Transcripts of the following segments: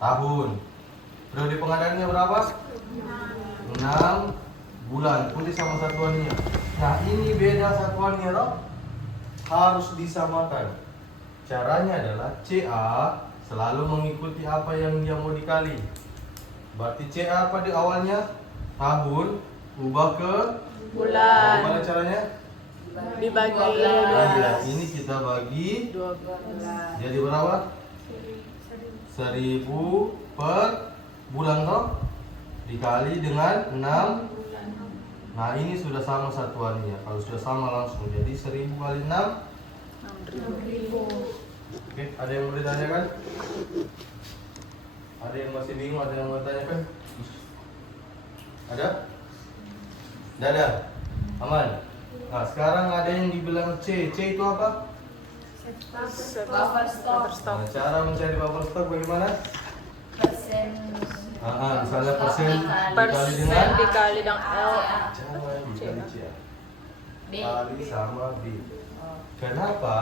tahun. Periode pengadaannya berapa? 6 bulan. Tulis sama satuannya. Nah, ini beda satuannya loh. Harus disamakan. Caranya adalah CA selalu mengikuti apa yang dia mau dikali. Berarti CA apa di awalnya? Tahun, ubah ke bulan. Gimana caranya? Dibagi 12. Ini kita bagi 12. jadi berapa? 1000 per bulan toh? Dikali dengan 6. Nah, ini sudah sama satuannya. Kalau sudah sama langsung jadi 1000 kali 6. 6.000. Oke, ada yang mau ditanyakan? Ada yang masih bingung, ada yang mau tanyakan? Ada? Tidak ada? Aman? Nah, sekarang ada yang dibilang C. C itu apa? Buffer stock. Nah, cara mencari buffer stock bagaimana? Persen. Misalnya persen dikali Persen dengan dikali dengan L. jangan dikali C. B. Kali sama B. Kenapa?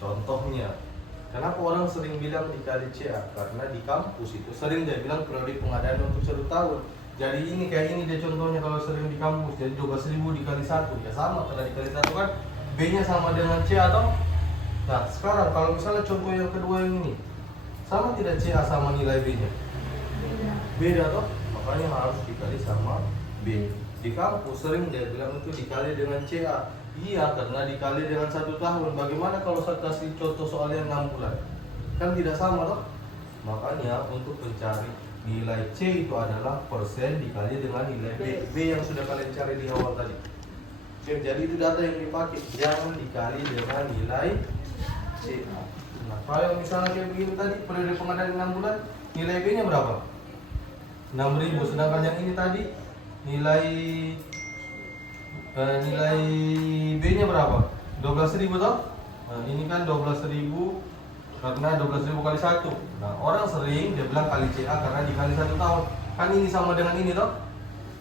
Contohnya, kenapa orang sering bilang dikali CA? Karena di kampus itu sering dia bilang periode pengadaan untuk 1 tahun. Jadi ini kayak ini dia contohnya kalau sering di kampus. Jadi 12.000 dikali 1. Ya sama, karena dikali 1 kan B-nya sama dengan C atau? Nah, sekarang kalau misalnya contoh yang kedua yang ini, sama tidak CA sama nilai B-nya? Beda toh? Makanya harus dikali sama B. Di kampus sering dia bilang itu dikali dengan CA. Iya, karena dikali dengan 1 tahun. Bagaimana kalau saya kasih contoh soalnya 6 bulan? Kan tidak sama toh? Makanya untuk mencari nilai C itu adalah persen dikali dengan nilai B. B yang sudah kalian cari di awal tadi. Oke, jadi itu data yang dipakai. Jangan dikali dengan nilai CA. Nah, kalau misalnya kayak begini tadi, periode pengadaan 6 bulan, nilai B-nya berapa? 6.000. Sedangkan yang ini tadi nilai B-nya berapa? 12.000 toh? Nah, ini kan 12.000 karena 12.000 kali 1. Nah, orang sering dia bilang kali CA karena dikali 1 tahun. Kan ini sama dengan ini toh?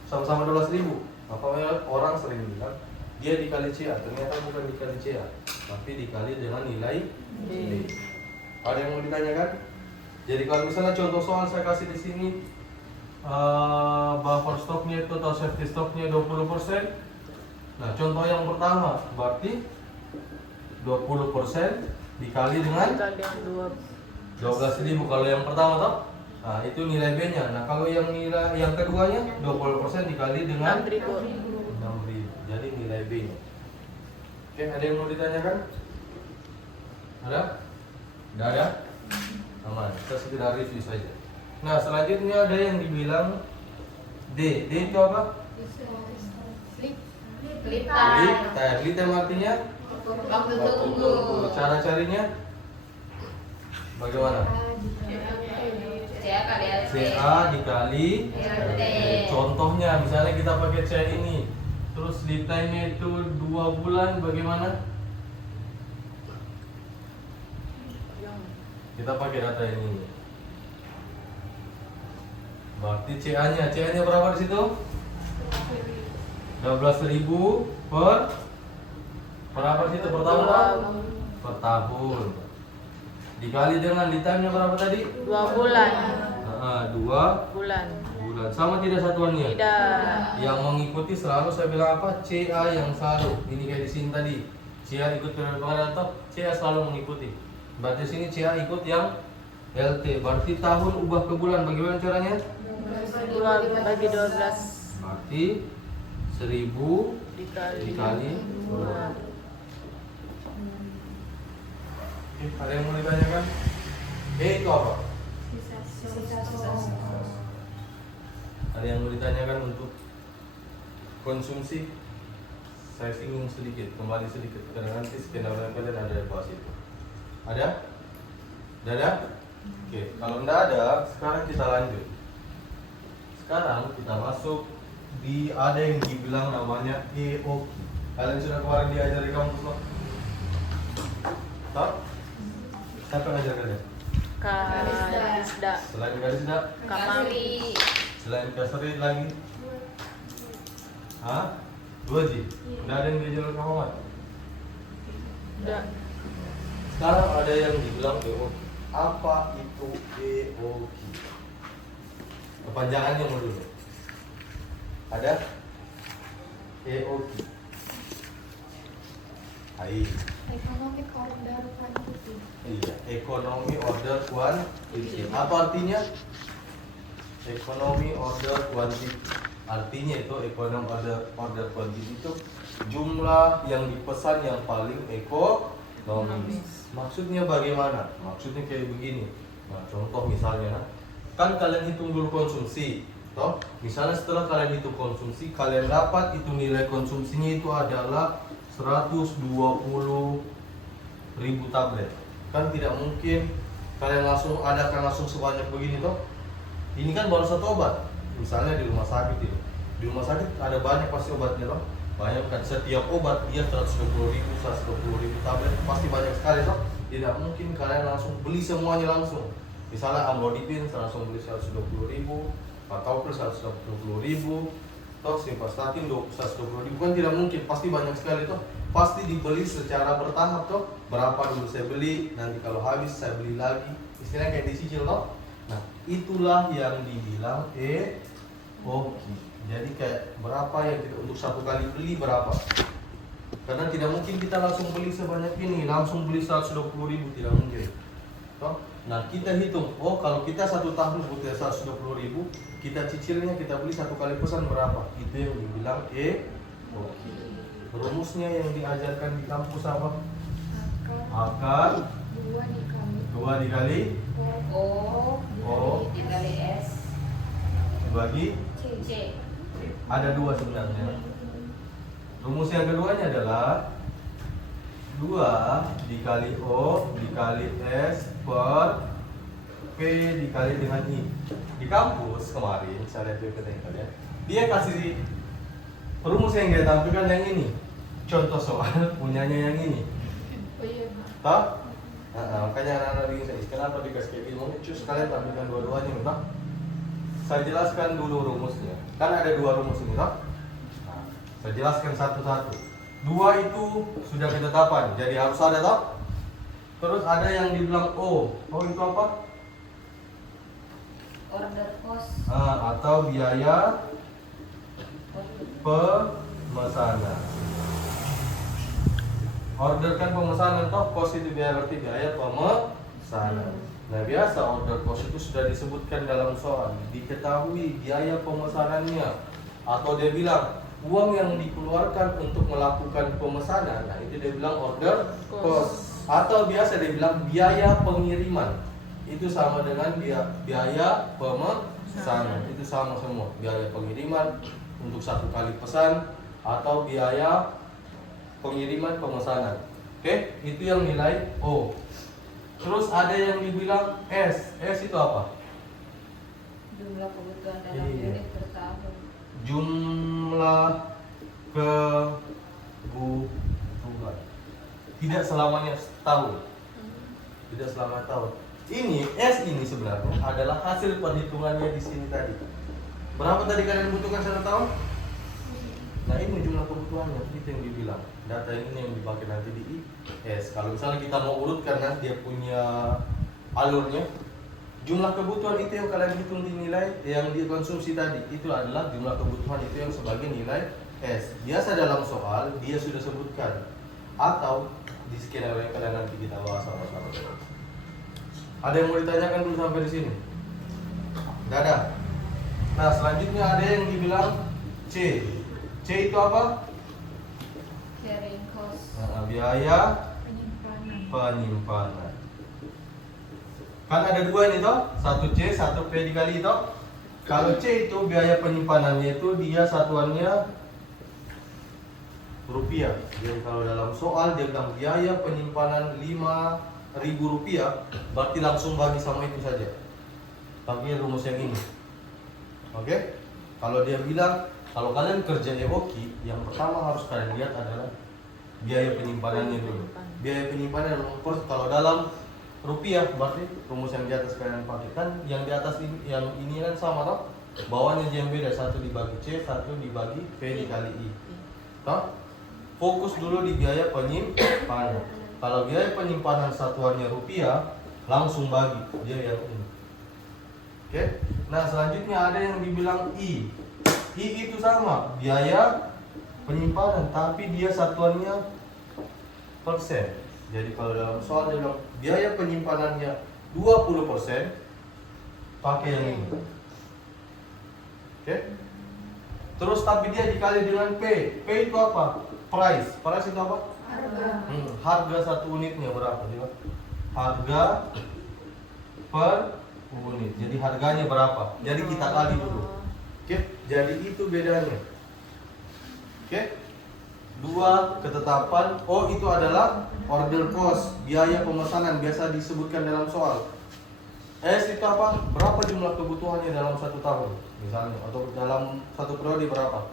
Sama-sama 12.000. Maka orang sering bilang dia dikali CA, ternyata bukan dikali CA, tapi dikali dengan nilai B. Ada yang mau ditanyakan? Jadi kalau misalnya contoh soal saya kasih di sini buffer stoknya itu atau safety stoknya 20%. Nah, contoh yang pertama berarti 20% dikali dengan 12.000 kalau yang pertama toh. Nah, itu nilai B-nya. Nah, kalau yang keduanya 20% dikali dengan 6.000. Jadi nilai B-nya. Oke, ada yang mau ditanyakan? Ada? Tidak ada? Aman. Kita sekedar review saja. Nah, selanjutnya ada yang dibilang D. D itu apa? Liter. Liter artinya Waktu tunggu. cara carinya bagaimana? CA kali LT. CA dikali LT. Contohnya misalnya kita pakai CA ini, terus liternya itu 2 bulan, bagaimana? Kita pakai data ini. Berarti CA-nya berapa di situ? 12.000 per apa sih itu per tahun? Per tahun. Dikali dengan liternya berapa tadi? 2 bulan. 2 bulan. Sama tidak satuannya? Tidak. Yang mengikuti selalu saya bilang apa? CA yang selalu. Ini kayak di sini tadi. CA ikut periode pengadaan atau CA selalu mengikuti. Berarti sini CA ikut yang LT. Berarti tahun ubah ke bulan. Bagaimana caranya? 2 bagi 12 Berarti 1000 dikali 2. Oke, ada yang mau ditanyakan? Itu apa? Ada yang mau ditanyakan untuk konsumsi? Saya singgung sedikit, kembali sedikit karena nanti skenario kalian ada di bawah itu. Ada? Tidak ada? Oke, kalau tidak ada, sekarang kita lanjut. Sekarang kita masuk di ada yang dibilang namanya EOQ. Kalian sudah kemarin diajar di kampus loh? Tahu? Siapa yang ngajar kalian? Kalisda. Selain Kalisda? Kasri. Selain Kasri lagi? Hah? 2 Ji? Udah ada yang diajar oleh Kak Muhammad? Tidak. Sekarang ada yang dibilang EOQ. Apa itu EOQ? Kepanjangannya mau dulu. Ada? EOQ. Hai. Economic Order Quantity. Iya, Economy Order Quantity. Apa artinya? Economy Order Quantity. Artinya itu Economy Order Quantity itu jumlah yang dipesan yang paling ekonomis. Maksudnya bagaimana? Maksudnya kayak begini. Nah, contoh misalnya, kan kalian hitung dulu konsumsi, toh? Misalnya setelah kalian hitung konsumsi, kalian dapat itu nilai konsumsinya itu adalah 120.000 tablet. Kan tidak mungkin kalian langsung adakan langsung sebanyak begini toh. Ini kan baru satu obat. Misalnya di rumah sakit itu. Di rumah sakit ada banyak pasti obatnya toh. Bayangkan setiap obat dia 120.000 tablet, pasti banyak sekali toh. Tidak mungkin kalian langsung beli semuanya langsung. Misalnya amlodipin langsung beli 120.000, Pantoprazol 120.000, toh simvastatin 120.000, kan tidak mungkin, pasti banyak sekali toh. Pasti dibeli secara bertahap toh. Berapa dulu saya beli, nanti kalau habis saya beli lagi. Istilahnya kayak dicicil toh. Nah, itulah yang dibilang EOQ. Jadi kayak berapa yang kita untuk satu kali beli berapa? Karena tidak mungkin kita langsung beli sebanyak ini, langsung beli 120.000, tidak mungkin. Toh? Nah, kita hitung, oh kalau kita satu tahun butuh 120.000, kita cicilnya kita beli satu kali pesan berapa? Itu yang dibilang EOQ. Rumusnya yang diajarkan di kampus apa? Akar 2 dikali O dikali S bagi C. ada 2 sebenarnya. Rumus yang keduanya adalah 2 dikali O dikali S per P dikali dengan I. Di kampus kemarin saya lihat kalian, dia kasih rumus yang dia tampilkan yang ini. Contoh soal punyanya yang ini. Oh iya. Tahu? Makanya anak-anak bingung tadi, kenapa dikasih kayak gini? Mungkin cus kalian tampilkan dua-duanya, toh? Saya jelaskan dulu rumusnya. Kan ada 2 rumus ini, toh? Nah, saya jelaskan satu-satu. 2 itu sudah ketetapan, jadi harus ada, toh? Terus ada yang dibilang O. O itu apa? Order cost. Atau biaya pemesanan. Order kan pemesanan, toh cost itu berarti biaya pemesanan. Nah, biasa order cost itu sudah disebutkan dalam soal, diketahui biaya pemesanannya, atau dia bilang uang yang dikeluarkan untuk melakukan pemesanan. Nah, itu dia bilang order cost. Atau biasa dia bilang biaya pengiriman. Itu sama dengan biaya pemesanan. Itu sama semua, biaya pengiriman untuk satu kali pesan atau biaya pengiriman pemesanan. Oke, itu yang nilai O. Terus ada yang dibilang S. S itu apa? Jumlah kebutuhan dalam Iya. unit per tahun. Jumlah kebutuhan. Tidak selamanya setahun. Tidak selama tahun. Ini S ini sebenarnya adalah hasil perhitungannya di sini tadi. Berapa tadi kalian butuhkan 1 tahun? Nah, ini jumlah kebutuhannya, itu yang dibilang. Data ini yang dipakai nanti di IS. Kalau misalnya kita mau urutkan nanti dia punya alurnya, jumlah kebutuhan itu yang kalian hitung di nilai yang dikonsumsi tadi, itu adalah jumlah kebutuhan itu yang sebagai nilai S. Biasa dalam soal dia sudah sebutkan, atau di skenario yang kalian nanti kita bahas sama-sama. Ada yang mau ditanyakan dulu sampai di sini? Nggak ada. Nah, selanjutnya ada yang dibilang C. C itu apa? Carrying cost. Biaya penyimpanan. Kan ada 2 ini toh, 1 C, 1 P dikali toh. Kalau C itu biaya penyimpanannya itu dia satuannya rupiah. Jadi kalau dalam soal dia bilang biaya penyimpanan 5.000 rupiah, berarti langsung bagi sama itu saja. Pakai rumus yang ini. Oke? Kalau dia bilang, kalau kalian kerja EOQ, yang pertama harus kalian lihat adalah biaya penyimpanannya dulu. Biaya penyimpanan kalau dalam rupiah berarti rumus yang di atas kalian pakai. Kan yang di atas ini, yang ini kan sama toh? Bawahnya aja yang beda, 1 dibagi C, 1 dibagi P dikali I. Toh? Fokus dulu di biaya penyimpanan. Kalau biaya penyimpanan satuannya rupiah, langsung bagi dia yang ini. Oke. Nah, selanjutnya ada yang dibilang I. I itu sama, biaya penyimpanan, tapi dia satuannya persen. Jadi kalau dalam soal dia bilang biaya penyimpanannya 20%, pakai yang ini. Oke. Terus tapi dia dikali dengan P. P itu apa? Price. Price itu apa? Harga satu unitnya berapa? Lihat. Harga per unit. Jadi harganya berapa? Jadi kita kali dulu. Oke, jadi itu bedanya. Oke. Dua ketetapan. Oh, itu adalah order cost, biaya pemesanan, biasa disebutkan dalam soal. S itu apa? Berapa jumlah kebutuhannya dalam satu tahun misalnya, atau dalam satu periode berapa?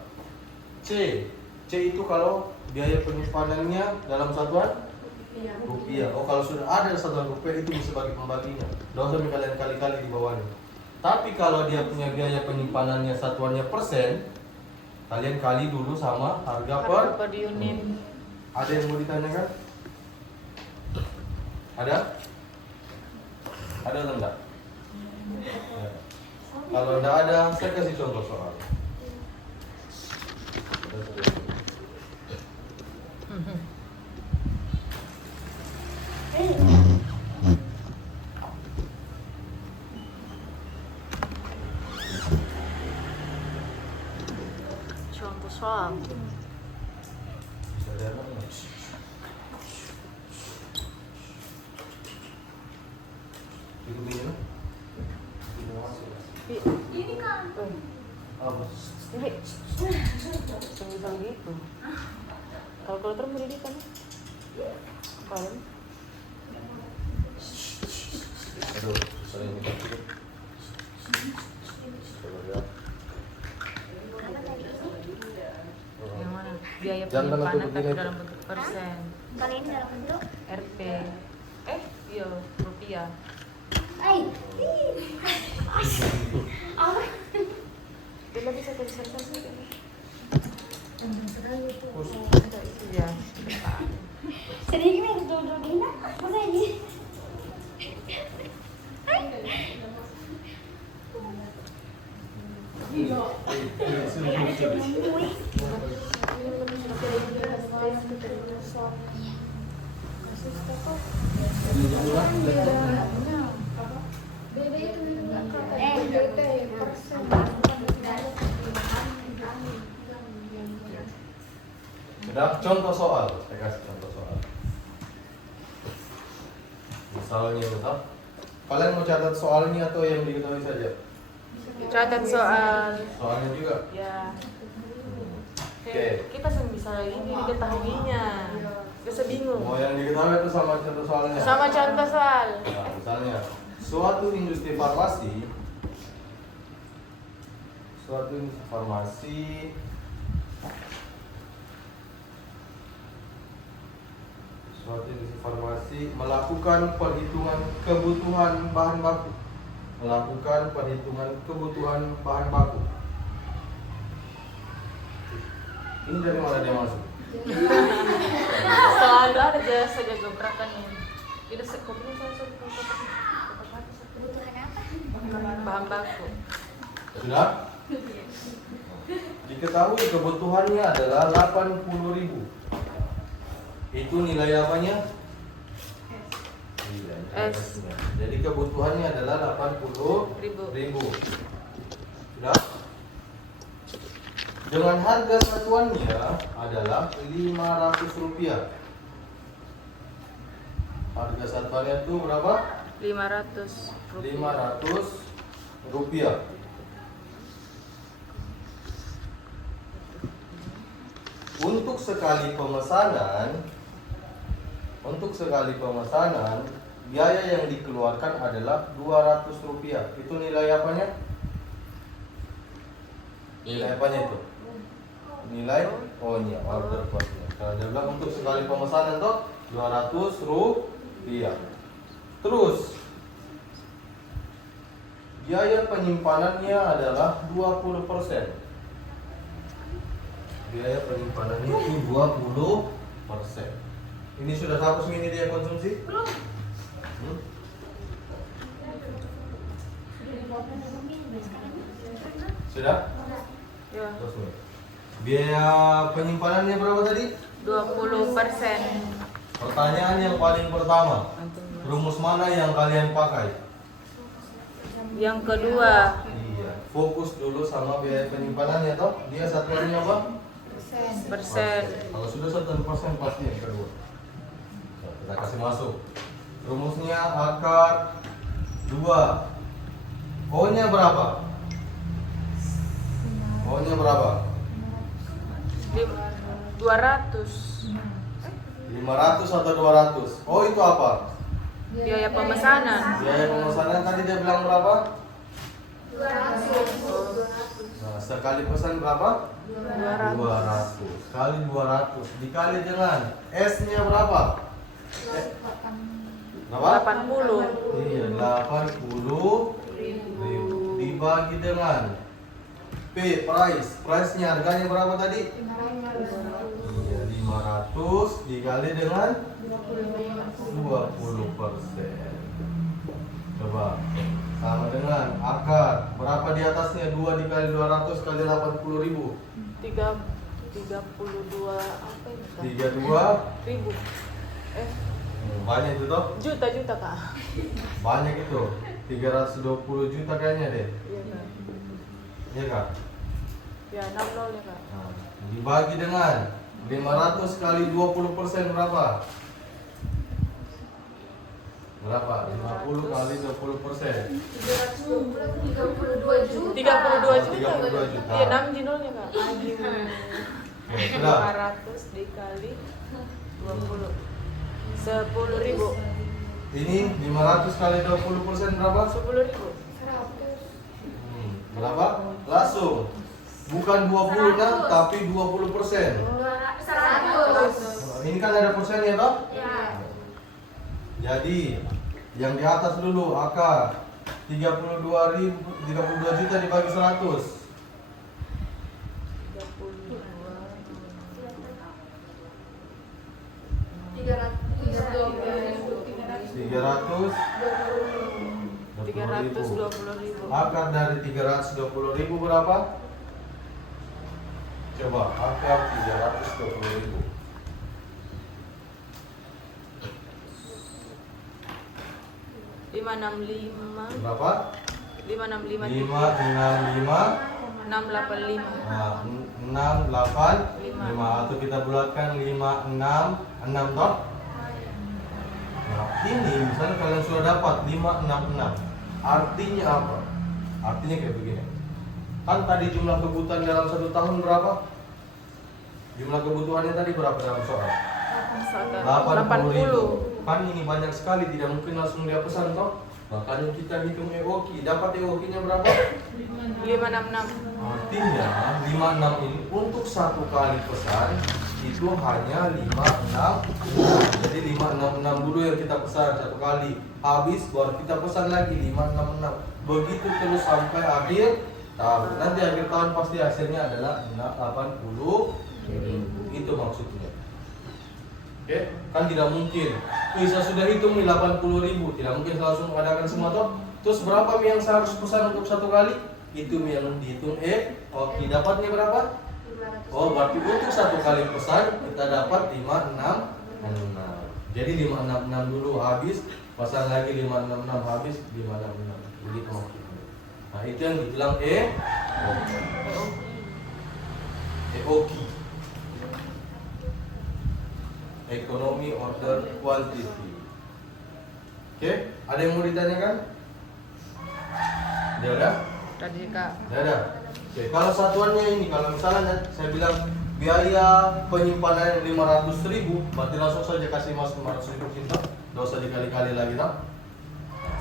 C. C itu kalau biaya penyimpanannya dalam satuan rupiah. Oh, kalau sudah ada satuan rupiah itu bisa bagi pembaginya. Tidak usah kalian kali-kali di bawahnya. Tapi kalau dia punya biaya penyimpanannya satuannya persen, kalian kali dulu sama harga per unit. Ada yang mau ditanyakan? Ada? Ada atau enggak? Ya. Kalau enggak ada, saya kasih contoh soal. Contoh soal. Bisa lihat nggak? Itu begini. Itu masuk. Ini kan. Apa? Ini semisal gitu. Kalkulator mau di kan? Kalian? Aduh, saya ini kan. Coba lihat. Yang mana? Biaya Jangan penyimpanan bentuk tapi begini. dalam bentuk persen. Kalau ini dalam bentuk RP. Iya, rupiah. Bila bisa tulisan sih. Ada itu ya. sedikit nih duduk gini, masa ini? Beda itu persen. Sudah, contoh soal. Saya kasih contoh soal. Misalnya, misal, kalian mau catat soalnya atau yang diketahui saja? Catat soal. Soalnya juga. Ya. Oke. Kita bisa ini diketahuinya. Bisa bingung. Mau yang diketahui itu sama contoh soalnya? Sama contoh soal. Nah, misalnya, suatu industri farmasi melakukan perhitungan kebutuhan bahan baku. Ini dari mana dia masuk? Selalu ada jasa gebrakannya. Tidak sekolah saya Kebutuhan apa? bahan baku. Sudah? Diketahui kebutuhannya adalah 80.000. Itu nilai apanya? S. Jadi kebutuhannya adalah 80.000. Sudah? Dengan harga satuannya adalah Rp500. Harga satuannya itu berapa? 500 rupiah. Rp500. Untuk sekali pemesanan, biaya yang dikeluarkan adalah Rp200. Itu nilai apanya? Nilai apanya itu? Nilai ini order costnya. Kalau dia bilang untuk sekali pemesanan tuh Rp200. Terus biaya penyimpanannya adalah 20%. Biaya penyimpanannya itu 20%. Ini sudah tahu segini dia konsumsi? Sudah? Ya, Terus nih. Biaya penyimpanannya berapa tadi? 20%. Pertanyaan yang paling pertama, rumus mana yang kalian pakai? Yang kedua, Iya, fokus dulu sama biaya penyimpanannya toh. Dia satuannya apa? persen. Kalau sudah 1% pasti yang kedua. Nah, kita kasih masuk. Rumusnya akar 2. O-nya berapa? O-nya berapa? 200. 500 atau 200? Oh, itu apa? Biaya pemesanan. Biaya pemesanan tadi dia bilang berapa? 200. Nah, sekali pesan berapa? 200. 200 kali 200 dikali dengan S-nya berapa? Berapa? 80. Iya, 80 ribu dibagi dengan P, price-nya harganya berapa tadi? Iya, 500 dikali dengan 20%. Coba sama dengan akar berapa di atasnya? 2 dikali 200 kali 80 ribu 32 apa ini, Kak? 32 ribu. banyak itu toh? Juta Kak. Banyak itu 320 juta kayaknya deh. Iya Kak. Iya kak? Ya 60 ya Kak. Nah, dibagi dengan 500 kali 20% berapa? Berapa? 50 kali 20%. 32 juta. 32 juta. 32 juta. Iya 6 jinolnya Kak. Oke, sudah. 500 dikali 20. 10 ribu. Ini 500 kali 20% berapa? 10 ribu. Berapa? Langsung. Bukan 26 tapi 20%. 100. Ini kan ada persennya toh? Ya. Jadi yang di atas dulu akar 32 juta dibagi 100. 300 320 ribu. Akar dari 320 ribu berapa? Coba akar 320 ribu. Lima enam lima. Berapa? 565. 565 685. Nah, 685 atau kita bulatkan 566 toh? Nah, ini misalnya kalian sudah dapat 566. Artinya apa? Artinya kayak begini. Kan tadi jumlah kebutuhan dalam 1 tahun berapa? Jumlah kebutuhannya tadi berapa dalam soal? 80.000. Kan ini banyak sekali, tidak mungkin langsung dia pesan toh. Makanya kita hitung EOQ. Dapat EOQ-nya berapa? 566. Artinya 56 ini untuk 1 kali pesan itu hanya 566. Jadi 566 dulu yang kita pesan 1 kali. Habis baru kita pesan lagi 566. Begitu terus sampai akhir tahun. Nanti akhir tahun pasti hasilnya adalah 80.000. Itu maksudnya. Oke, kan tidak mungkin. Saya sudah hitung nih 80.000, tidak mungkin langsung mengadakan semua toh. Terus berapa mie yang saya harus pesan untuk 1 kali? Itu mie yang dihitung oke, dapatnya berapa? Oh, berarti untuk 1 kali pesan kita dapat 566. Jadi 566 dulu habis, pesan lagi 566 habis, 566. Begitu maksudnya. Nah, itu yang dibilang EOQ. Economy order quantity. Oke, ada yang mau ditanyakan? Udah ada? Tadi Kak. Udah ada. Oke, kalau satuannya ini, kalau misalnya saya bilang biaya penyimpanan 500.000, berarti langsung saja kasih masuk 500.000 kita. Tidak usah dikali-kali lagi toh.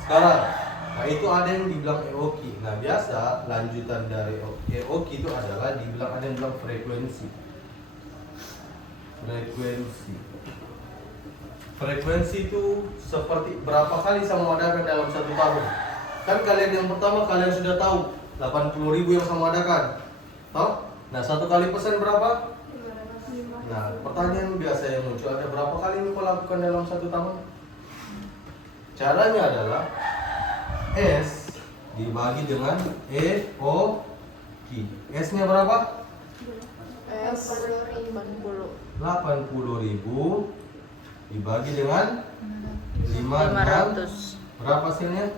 Sekarang, nah itu ada yang dibilang EOQ. Nah biasa lanjutan dari EOQ itu adalah dibilang, ada yang bilang frekuensi. Frekuensi itu seperti berapa kali saya mengadakan dalam 1 tahun. Kan kalian yang pertama kalian sudah tahu 80.000 yang saya mengadakan. Toh? Nah 1 kali pesan berapa? Nah pertanyaan biasa yang muncul, ada berapa kali ini kau lakukan dalam 1 tahun? Caranya adalah S dibagi dengan EOQ. S-nya berapa? S 80. 80.000 dibagi dengan 56. 500. Berapa hasilnya?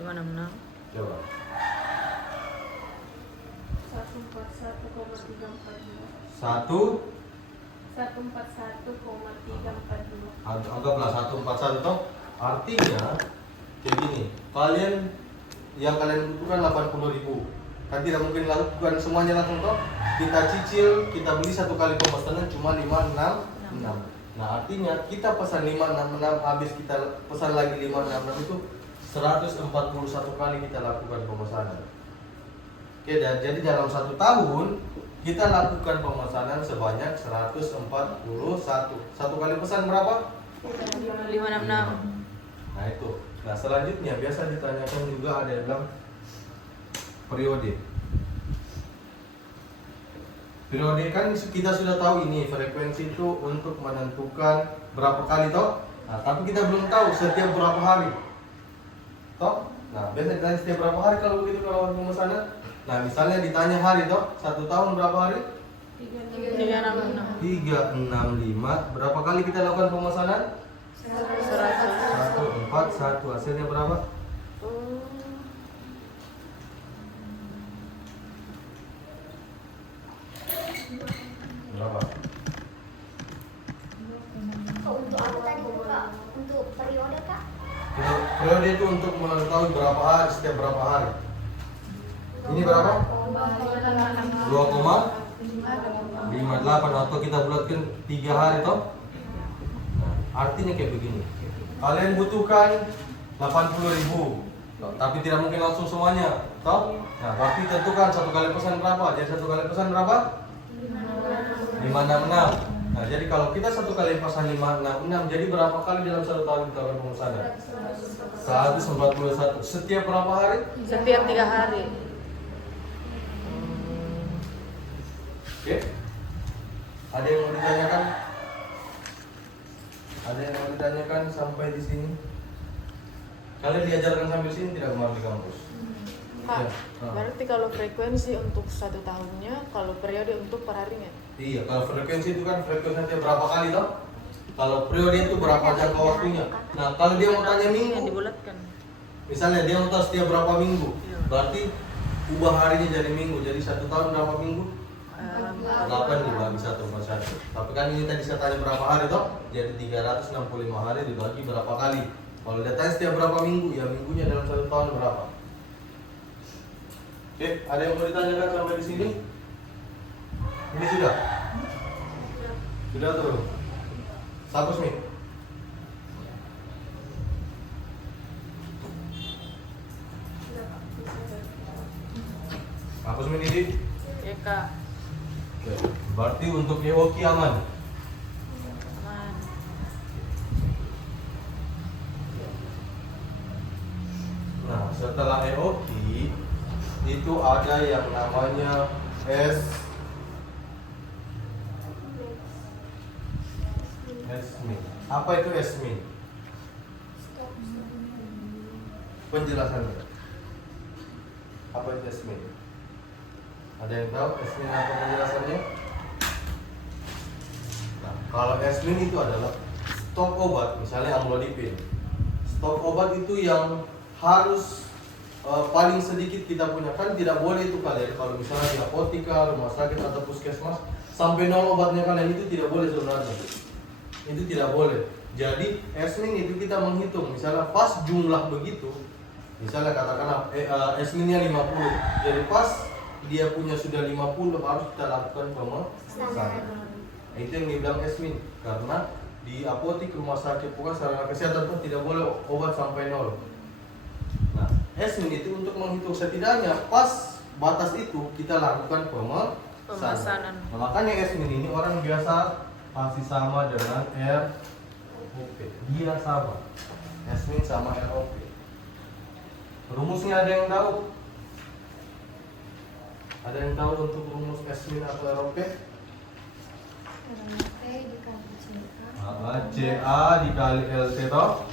566. Coba. 141,342. 141,342. 141,342. Anggaplah 141 toh. Artinya kayak gini. Kalian yang kalian butuhkan 80.000. Kan tidak mungkin lakukan semuanya langsung toh. Kita cicil, kita beli satu kali pemesanan cuma 566. Nah, artinya kita pesan 566 habis kita pesan lagi 566 itu 141 kali kita lakukan pemesanan. Oke, dan jadi dalam 1 tahun kita lakukan pemesanan sebanyak 141. Satu kali pesan berapa? 566. Nah itu. Nah selanjutnya biasa ditanyakan juga ada yang bilang periode. Periode kan kita sudah tahu ini frekuensi itu untuk menentukan berapa kali toh. Nah tapi kita belum tahu setiap berapa hari. Toh? Nah biasa ditanya setiap berapa hari kalau begitu kalau pemesanan. Nah misalnya ditanya hari toh, 1 tahun berapa hari? 366. 365. Berapa kali kita lakukan pemesanan? 100. 141. Hasilnya berapa? Berapa? Untuk apa tadi tuh Kak? Untuk periode Kak? Periode itu untuk mengetahui berapa hari, setiap berapa hari. Ini berapa? 2,58 atau kita bulatkan 3 hari toh? Nah, artinya kayak begini. Kalian butuhkan 80.000, tapi tidak mungkin langsung semuanya, toh? Nah, berarti tentukan satu kali pesan berapa? Jadi satu kali pesan berapa? 566. Nah, jadi kalau kita satu kali pesan 566, jadi berapa kali dalam 1 tahun kita lakukan pemesanan? 141. Setiap berapa hari? Setiap 3 hari. Oke. Ada yang mau ditanyakan? Ada yang mau ditanyakan sampai di sini? Kalian diajarkan sampai sini tidak kemarin di kampus? Pak, Ya. berarti kalau frekuensi untuk 1 tahunnya, kalau periode untuk perharinya. Iya, kalau frekuensi itu kan frekuensi nanti berapa kali toh? Kalau periode itu berapa jangka waktunya? Nah, kalau dia mau tanya Yang minggu, dibulatkan. misalnya dia mau tahu setiap berapa minggu, Iya. berarti ubah harinya jadi minggu. Jadi 1 tahun berapa minggu? 8 dibagi 1/1. Tapi kan ini tadi saya tanya berapa hari toh? Jadi 365 hari dibagi berapa kali? Kalau dia tanya setiap berapa minggu, ya minggunya dalam 1 tahun berapa? Oke, ada yang mau ditanyakan sampai di sini? Ini sudah? Sudah tuh. Sapus nih. Hapus nih Didi. Ya Kak. Oke. Berarti untuk EOQ aman. Aman. Nah, setelah EOQ itu ada yang namanya SMIN. Apa itu SMIN? Penjelasannya. Apa itu SMIN? Ada yang tahu SMIN apa penjelasannya? Nah, kalau SMIN itu adalah stok obat, misalnya amlodipin. Stok obat itu yang harus paling sedikit kita punya, kan tidak boleh itu kalian kalau misalnya di apotika, rumah sakit atau puskesmas sampai 0 obatnya kalian, itu tidak boleh sebenarnya. Itu tidak boleh. Jadi SMIN itu kita menghitung, misalnya pas jumlah begitu, misalnya katakanlah SMIN-nya 50, jadi pas dia punya sudah 50 harus kita lakukan pemesanan. Itu yang dibilang SMIN, karena di apotik, rumah sakit, bukan sarana kesehatan pun tidak boleh obat sampai 0. Nah, SMIN itu untuk menghitung setidaknya pas batas itu kita lakukan pemesanan. Nah, makanya SMIN ini orang biasa pasti sama dengan ROP. Dia sama. SMIN sama ROP. Rumusnya ada yang tahu? Ada yang tahu untuk rumus SMIN atau ROP? CA dikali LT toh.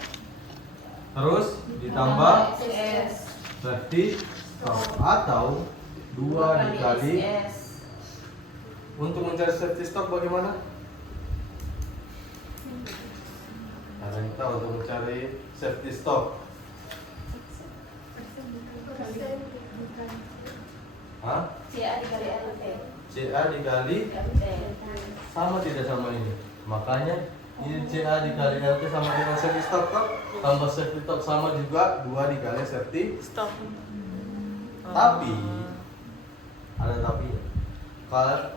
Terus ditambah CS. safety stock atau 2 dikali. Untuk mencari safety stock bagaimana? Ada yang tahu untuk mencari safety stock? Hah? CA dikali LT. CA dikali sama tidak sama ini. Makanya ini CA dikali LT sama dengan safety stock kan? Tambah safety stock sama juga 2 dikali safety. Stop. Tapi ada tapi.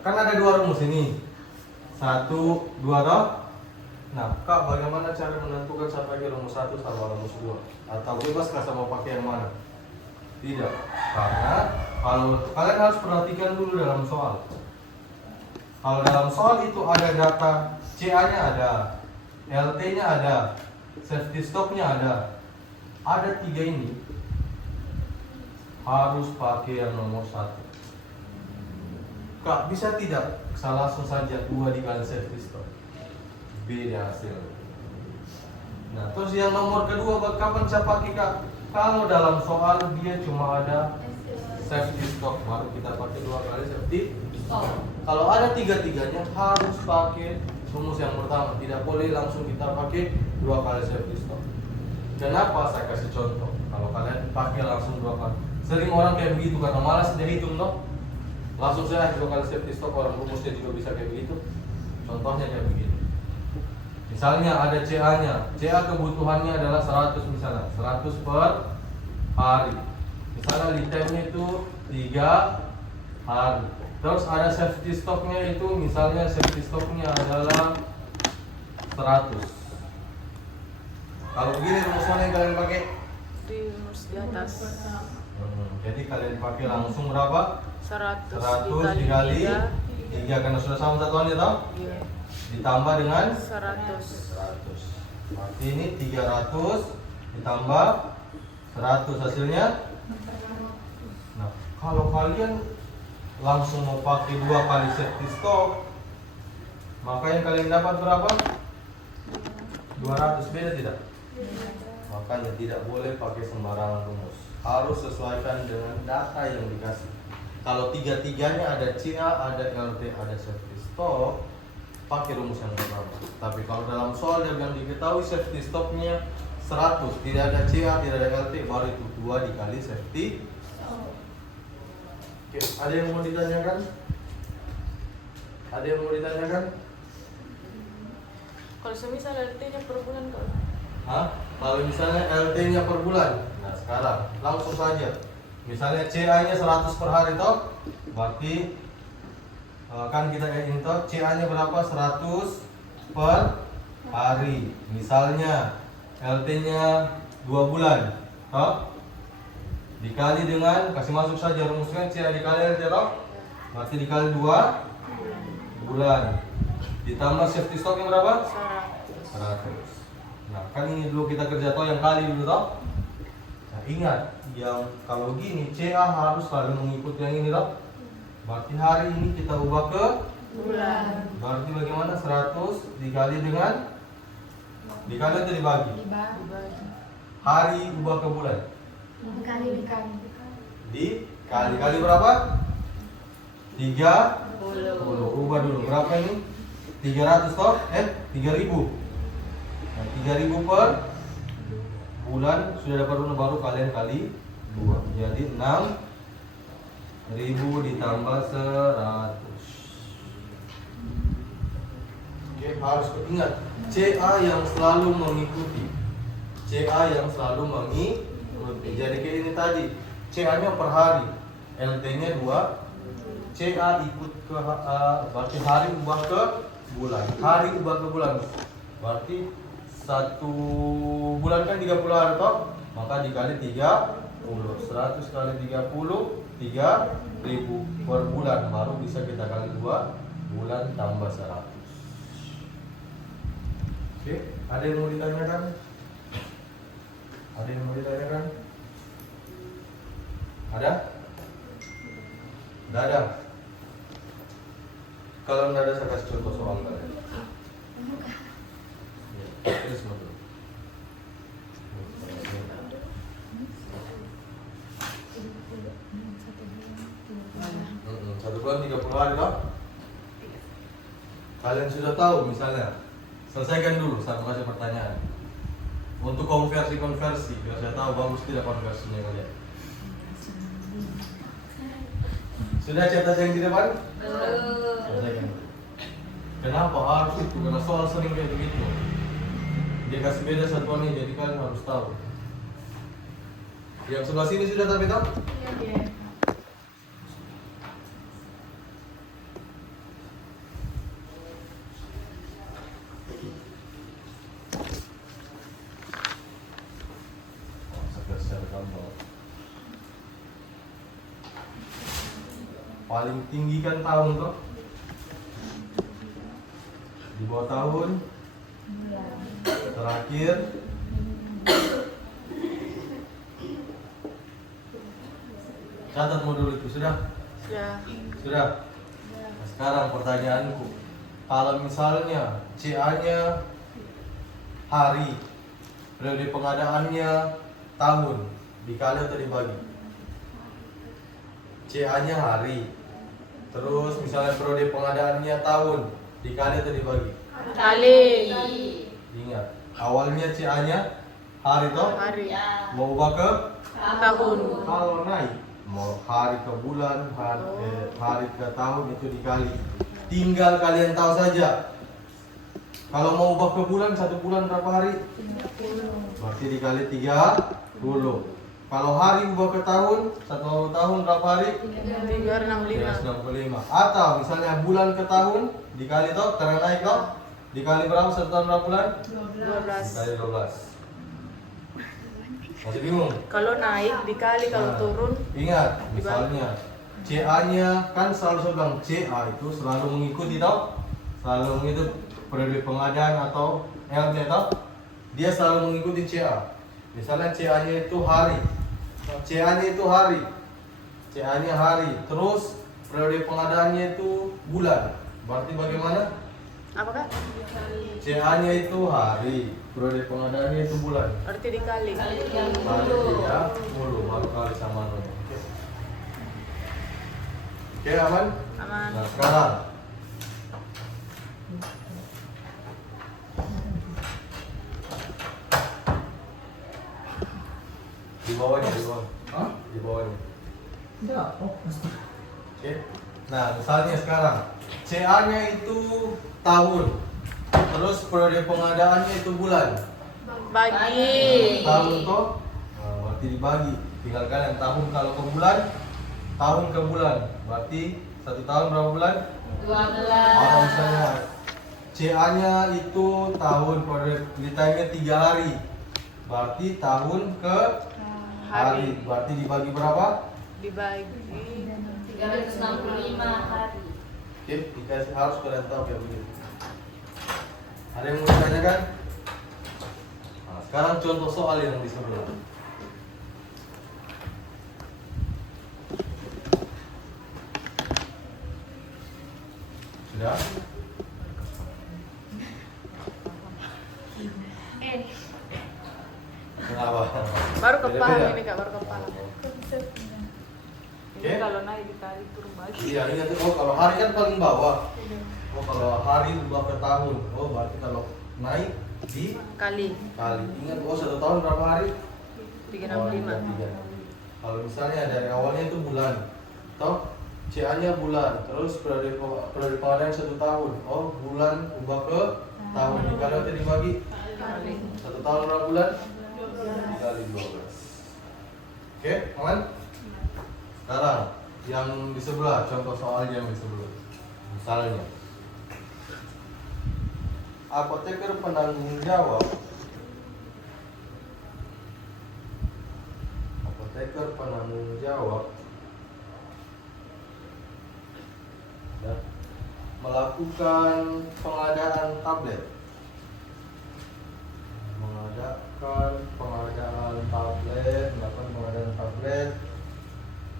Kan ada 2 rumus ini. 1, 2 toh? Nah, Kak, bagaimana cara menentukan sampai ke rumus 1 sama rumus 2? Atau bebas Kak sama pakai yang mana? Tidak. Karena kalau kalian harus perhatikan dulu dalam soal. Kalau dalam soal itu ada data CA-nya ada, LT-nya ada, safety stock-nya ada. Ada 3 ini. Harus pakai yang nomor 1. Kak, bisa tidak? Langsung saja 2 dikali safety stock. Beda hasil. Nah, terus yang nomor kedua kapan saya pakai Kak? Kalau dalam soal dia cuma ada safety stock, baru kita pakai 2 kali safety stock. Kalau ada 3-tiganya harus pakai rumus yang pertama. Tidak boleh langsung kita pakai 2 kali safety stock. Kenapa? Saya kasih contoh. Kalau kalian pakai langsung 2 kali, sering orang kayak begitu karena malas dia hitung loh. Langsung saya 2 kali safety stock, orang rumusnya juga bisa kayak begitu. Contohnya kayak begini. Misalnya ada CA-nya, CA kebutuhannya adalah 100 misalnya, 100 per hari. Misalnya lead time-nya itu 3 hari. Terus ada safety stock-nya itu, misalnya safety stock-nya adalah 100. Kalau begini rumus mana yang kalian pakai? Di rumus di atas. Jadi kalian pakai langsung berapa? 100 dikali 3. 3 karena sudah sama satuannya toh? Iya. Ditambah dengan 100. Berarti ini 300 ditambah 100 hasilnya. Nah, kalau kalian langsung mau pakai 2 kali safety stock, maka yang kalian dapat berapa? 200, beda tidak? Makanya tidak boleh pakai sembarangan rumus. Harus sesuaikan dengan data yang dikasih. Kalau 3-tiganya ada CA, ada LT, ada safety stock, pakai rumus yang pertama. Tapi kalau dalam soal yang diketahui safety stocknya 100, tidak ada CA, tidak ada LT, baru itu 2 dikali safety. Oke, ada yang mau ditanyakan? Ada yang mau ditanyakan? Kalau semisal LT-nya per bulan kok. Hah? Kalau misalnya LT-nya per bulan, nah sekarang langsung saja. Misalnya CA-nya 100 per hari toh, berarti kan kita ini toh CA-nya berapa? 100 per hari. Misalnya LT-nya 2 bulan toh, dikali dengan, kasih masuk saja rumusnya CA dikali LT toh, berarti dikali 2 bulan. Ditambah safety stock yang berapa? 100. Nah, kan ini dulu kita kerja toh yang kali dulu toh. Nah, ingat yang kalau gini CA harus selalu mengikuti yang ini toh. Berarti hari ini kita ubah ke bulan. Berarti bagaimana? 100 dikali dengan dikali atau dibagi? Dibagi. Hari ubah ke bulan. Dikali. Dikali berapa? 30. Ubah dulu. Berapa ini? 300 toh? 3000. Nah, 3000 per bulan sudah dapat rumus baru, kalian kali 2. Jadi 6000 ditambah 100. Oke, harus ingat CA yang selalu mengikuti. CA yang selalu mengikuti. Jadi kayak ini tadi, CA-nya per hari, LT-nya 2. CA ikut ke berarti hari ubah ke bulan. Hari ubah ke bulan. Berarti 1 bulan kan 30 hari toh, maka dikali 30. 100 kali 30, 3000 per bulan, baru bisa kita kali 2 bulan tambah 100. Oke, ada yang mau ditanyakan? Ada yang mau ditanyakan? Ada? Tidak ada? Kalau tidak ada, saya kasih contoh soal kalian. Terus dulu. 30 hari toh? Kalian sudah tahu misalnya, selesaikan dulu saya kasih pertanyaan. Untuk konversi, biar saya tahu bagus tidak konversinya kalian. Sudah catat yang di depan? Selesaikan dulu. Kenapa harus itu? Karena soal sering kayak begitu. Dia kasih beda satuannya, jadi kalian harus tahu. Yang sebelah sini sudah tapi tahu? Iya. Paling tinggi kan tahun tuh, di bawah tahun, terakhir, catat modul itu sudah? Sudah. Nah, sekarang pertanyaanku, kalau misalnya CA-nya hari, periode pengadaannya tahun, dikali atau dibagi? CA-nya hari, terus misalnya periode pengadaannya tahun, dikali atau dibagi? Kali. Ingat, awalnya CA-nya hari toh? Hari. Mau ubah ke? Tahun. Kalau naik, mau hari ke bulan, hari ke tahun itu dikali. Tinggal kalian tahu saja. Kalau mau ubah ke bulan, 1 bulan berapa hari? 30. Berarti dikali 30. Kalau hari ubah ke tahun, 1 tahun berapa hari? 365. 365. Atau misalnya bulan ke tahun, dikali toh, karena naik toh, dikali berapa 1 tahun berapa bulan? 12. Dikali 12. Masih bingung? Kalau naik dikali, kalau Nah, turun ingat, misalnya CA-nya kan selalu saya bilang CA itu selalu mengikuti toh, selalu mengikuti periode pengadaan atau LT toh, dia selalu mengikuti CA. Misalnya CA-nya itu hari, CA-nya hari, terus periode pengadaannya itu bulan. Berarti bagaimana? apakah? CA-nya itu hari, periode pengadaannya itu bulan. Berarti dikali. Kali 3 mulu, baru kali sama nolnya. Oke, aman? Aman. Nah, sekarang di bawahnya, Hah? di bawahnya. Enggak. Oh, Oke. Nah, misalnya sekarang CA-nya itu tahun, terus periode pengadaannya itu bulan. Bagi. Tahun toh, nah, berarti dibagi. Tinggal kalian tahun kalau ke bulan, tahun ke bulan. Berarti 1 tahun berapa bulan? 12. Atau misalnya CA-nya itu tahun, periode time-nya 3 hari. Berarti tahun ke hari. Berarti dibagi berapa? Dibagi 365 hari. Oke, dikasih harus kalian tahu kayak begitu. Ada yang mau ditanyakan? Nah, sekarang contoh soal yang di sebelah. Sudah? Kenapa? Baru kepala Beda-beda? ini Kak, baru kepala. Ini Oke. kalau naik dikali turun bagi. Iya, ingat oh kalau hari kan paling bawah. Oh kalau hari ubah ke tahun. Oh berarti kalau naik di Kali. kali. Ingat oh 1 tahun berapa hari? 365. Oh, 3. Kalau misalnya dari awalnya itu bulan, toh CA-nya bulan, terus periode pengadaan 1 tahun. Oh bulan ubah ke tahun. Dikali atau dibagi? Kali. 1 tahun berapa bulan? Dikali 12. Oke, aman? Sekarang yang di sebelah, contoh soalnya yang di sebelah. Misalnya, apoteker penanggung jawab ya, melakukan pengadaan tablet. Melakukan pengadaan tablet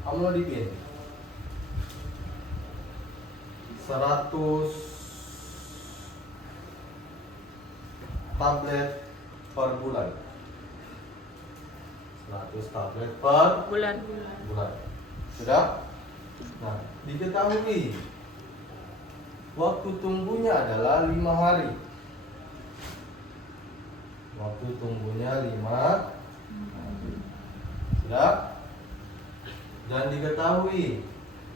Amlodipine 100 tablet per bulan. 100 tablet per Bulan. bulan. Sudah? Nah, diketahui waktu tunggunya adalah 5 hari. Waktu tunggunya 5 hari. Sudah? Dan diketahui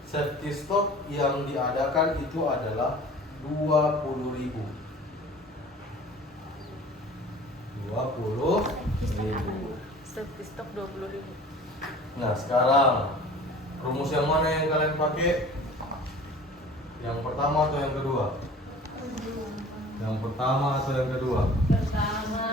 safety stock yang diadakan itu adalah 20.000. 20.000. Safety stock 20.000. Nah, sekarang rumus yang mana yang kalian pakai? Yang pertama atau yang kedua? Yang pertama atau yang kedua? Pertama.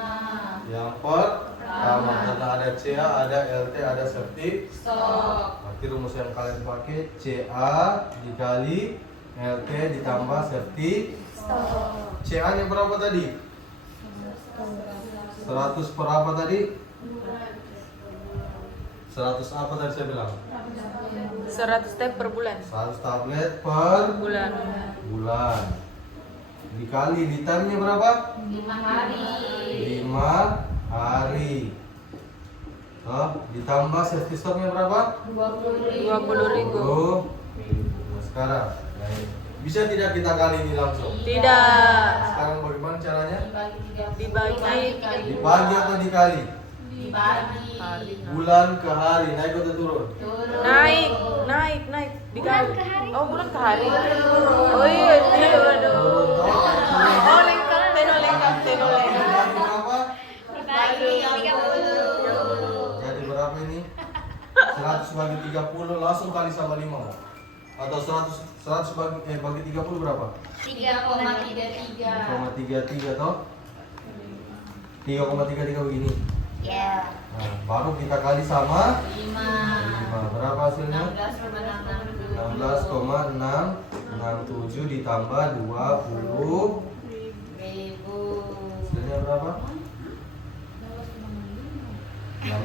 Yang pertama, karena ada CA, ada LT, ada safety. Stok. Berarti rumus yang kalian pakai CA dikali LT ditambah safety. Stok. CA nya berapa tadi? 100 per apa tadi? 100 apa tadi saya bilang? 100 tab per bulan. 100 tablet per Bulan. bulan. Dikali ditanya berapa? 5 hari. 5 hari. Oh, ditambah safety stocknya berapa? 20.000. 20.000. Nah, sekarang bisa tidak kita kali ini langsung? Tidak. Sekarang bagaimana caranya? Dibagi. Dibagi atau dikali? Dibagi. Hari. Bulan ke hari, naik atau turun? Turun. Naik. Dikali. Bulan ke hari. Oh, bulan ke hari. Oh iya, iya, waduh. Turun toh? Oh, lengkap, lengkap. Jadi berapa? Dibagi 30. Jadi berapa ini? 100 bagi 30 langsung kali sama 5. Atau 100 bagi 30 berapa? 3,33. 3,33 toh? 3,33 begini. Ya. Nah, baru kita kali sama 5. 5. Berapa hasilnya? 16,667 ditambah 20. Hasilnya berapa? 16, iya,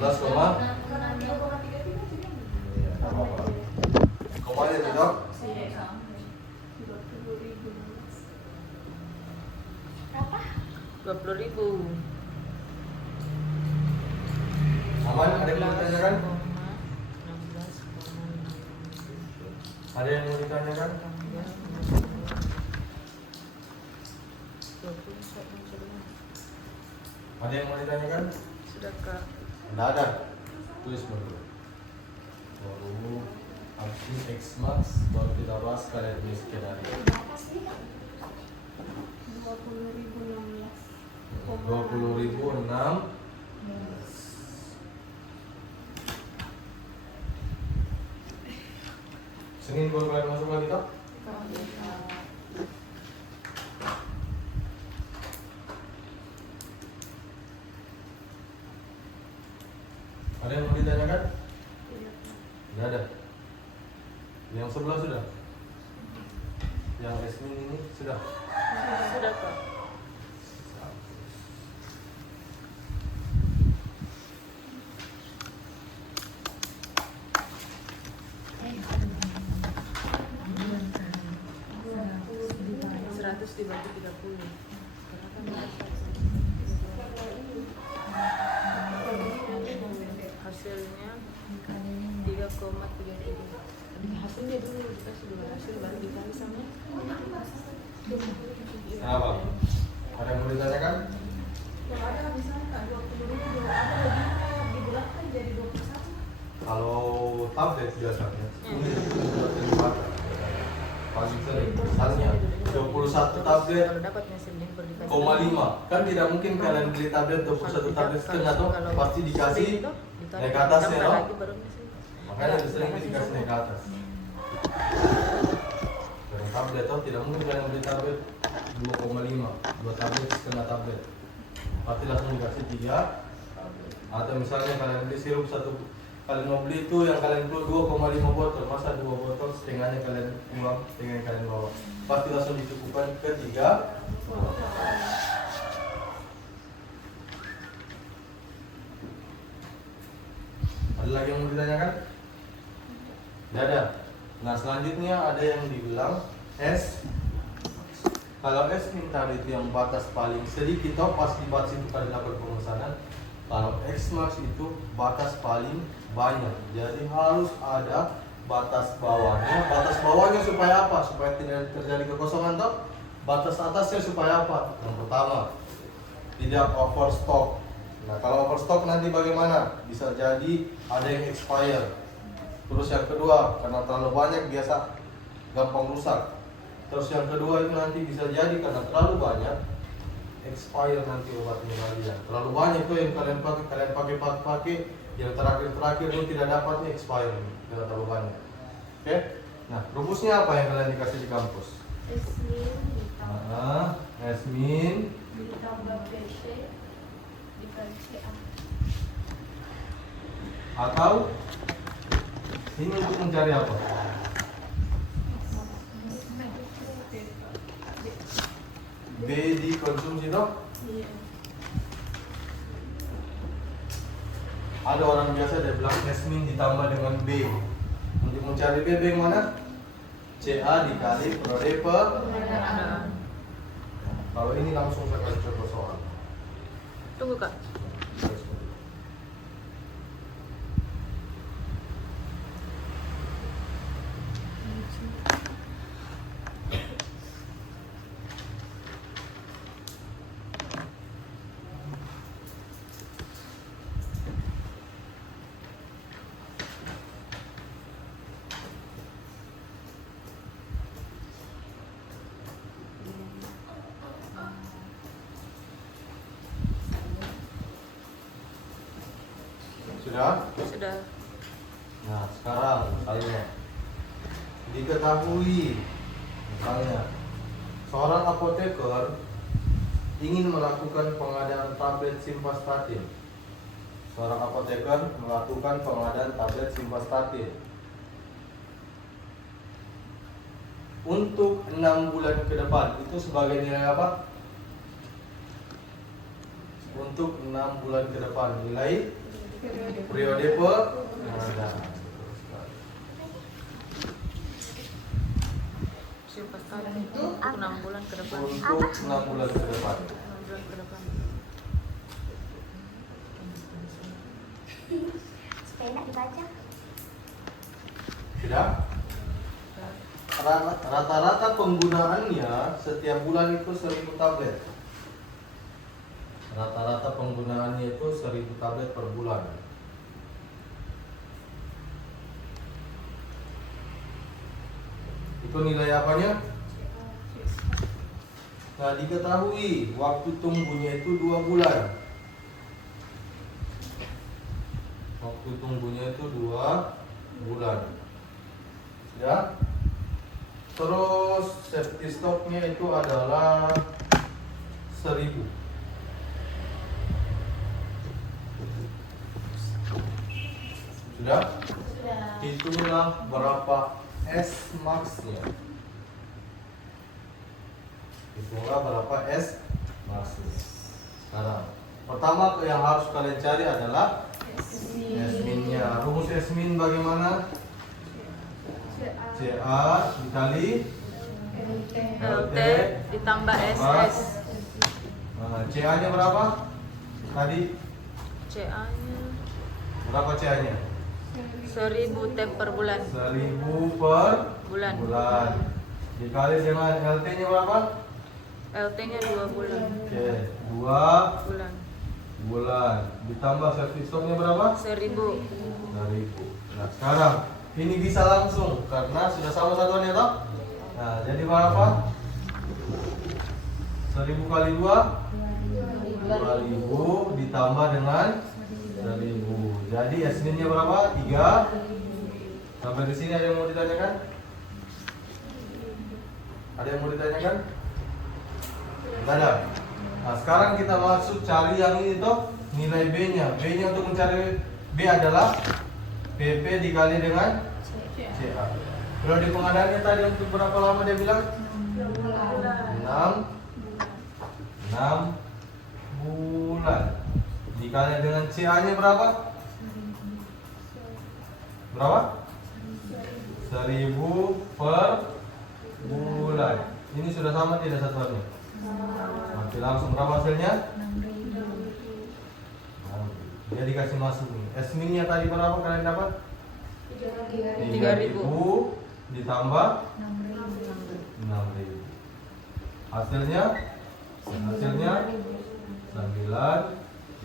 apa-apa. Komanya tidak? Berapa? 20.000. Aman? Ada yang mau ditanyakan? 16,6. Ada yang mau ditanyakan? 20. Ada yang mau ditanyakan? Sudah Kak. Tidak ada. Tulis dulu. Baru habis ini X max baru kita bahas kalian tulis skenario. 20.006. Senin baru kalian masuk lagi toh? Ada yang mau ditanyakan? Tidak ada. Yang sebelah sudah? Yang Esmin ini sudah? Sudah Kak. Dibagi 30. Hasilnya 3,33. Hasilnya dulu dikasih dulu hasil baru dikali sama. Kenapa? Ada yang mau ditanyakan? Kalau tablet biasanya ini paling sering misalnya 21 tablet Kalau dapat hasilnya baru dikasih. 0,5 kan tidak mungkin kalian beli tablet 21 tablet setengah tuh pasti dikasih naik ke atas ya no? Makanya sering dikasih naik ke atas. Karena tablet tuh tidak mungkin kalian beli tablet 2,5 2 tablet setengah tablet pasti langsung dikasih 3 atau misalnya kalian beli sirup kalian mau beli itu yang kalian perlu 2,5 botol, masa 2 botol setengahnya kalian buang, setengahnya kalian bawa. Pasti langsung dicukupkan ke 3. Ada lagi yang mau ditanyakan? Tidak ada. Nah selanjutnya ada yang dibilang S. Kalau S minta itu yang batas paling sedikit, toh pasti batas itu kalian dapat pemesanan. Kalau X max itu batas paling banyak, jadi harus ada batas bawahnya. Batas bawahnya supaya apa? Supaya tidak terjadi kekosongan toh. Batas atasnya supaya apa? Yang pertama, tidak overstock. Nah, kalau overstock nanti bagaimana? Bisa jadi ada yang expire. Terus yang kedua, karena terlalu banyak biasa gampang rusak. Terus yang kedua itu nanti bisa jadi karena terlalu banyak expire nanti obatnya kalian. Terlalu banyak tuh yang kalian pakai, yang terakhir itu tidak dapatnya expire karena terlalu banyak. Oke? Nah, rumusnya apa yang kalian dikasih di kampus? Esmin ditambah PC dikali CA. atau ini untuk mencari apa? B dikonsumsi toh? Iya. Ada orang biasa dia bilang Esmin ditambah dengan B. Untuk mencari B yang mana? CA dikali periode pengadaan. Kalau ini langsung saya kasih contoh soal. Tunggu Kak. Sudah? Sudah. Nah, sekarang misalnya diketahui misalnya seorang apoteker ingin melakukan pengadaan tablet simvastatin. Seorang apoteker melakukan pengadaan tablet simvastatin untuk 6 bulan ke depan. Itu sebagai nilai apa? Untuk 6 bulan ke depan nilai periode pengadaan. Siapa tahu untuk 6 bulan ke depan. Untuk 6 bulan ke depan. 6 bulan ke depan. Supaya enak dibaca. Tidak? Rata-rata penggunaannya setiap bulan itu 1000 tablet. Rata-rata penggunaannya itu 1000 tablet per bulan. Itu nilai apanya? Nah, diketahui waktu tunggunya itu 2 bulan. Waktu tunggunya itu 2 bulan. Ya. Terus safety stocknya itu adalah 1000. Sudah? Sudah. Itulah berapa S max-nya. Itulah berapa S max-nya. Sekarang, pertama yang harus kalian cari adalah S-min-nya. Rumus S-min bagaimana? CA dikali LT ditambah SS. Nah, CA-nya berapa? Tadi CA-nya berapa CA-nya? 1000 T per bulan. 1000 per Bulan. Dikali dengan LT-nya berapa? LT-nya 2 bulan. Oke, 2 Bulan. bulan. Ditambah safety stock-nya berapa? 1000. 1000. Nah, sekarang ini bisa langsung karena sudah sama satuannya toh? Nah, jadi berapa? 1000 kali 2 2000 ditambah dengan 1000. Jadi S-nya berapa? 3. Sampai di sini ada yang mau ditanyakan? Ada yang mau ditanyakan? Enggak ada. Nah, sekarang kita masuk cari yang ini toh, nilai B-nya. B-nya untuk mencari B adalah PP dikali dengan CA. Kalau di pengadaannya tadi untuk berapa lama dia bilang? 6 bulan. Dikali dengan CA-nya berapa? Berapa? 1000 per bulan. Ini sudah sama tidak satuannya? Nanti langsung berapa hasilnya? Dia dikasih masuk nih. S-min-nya tadi berapa kalian dapat? 3.000 ditambah 6.000. Hasilnya 9.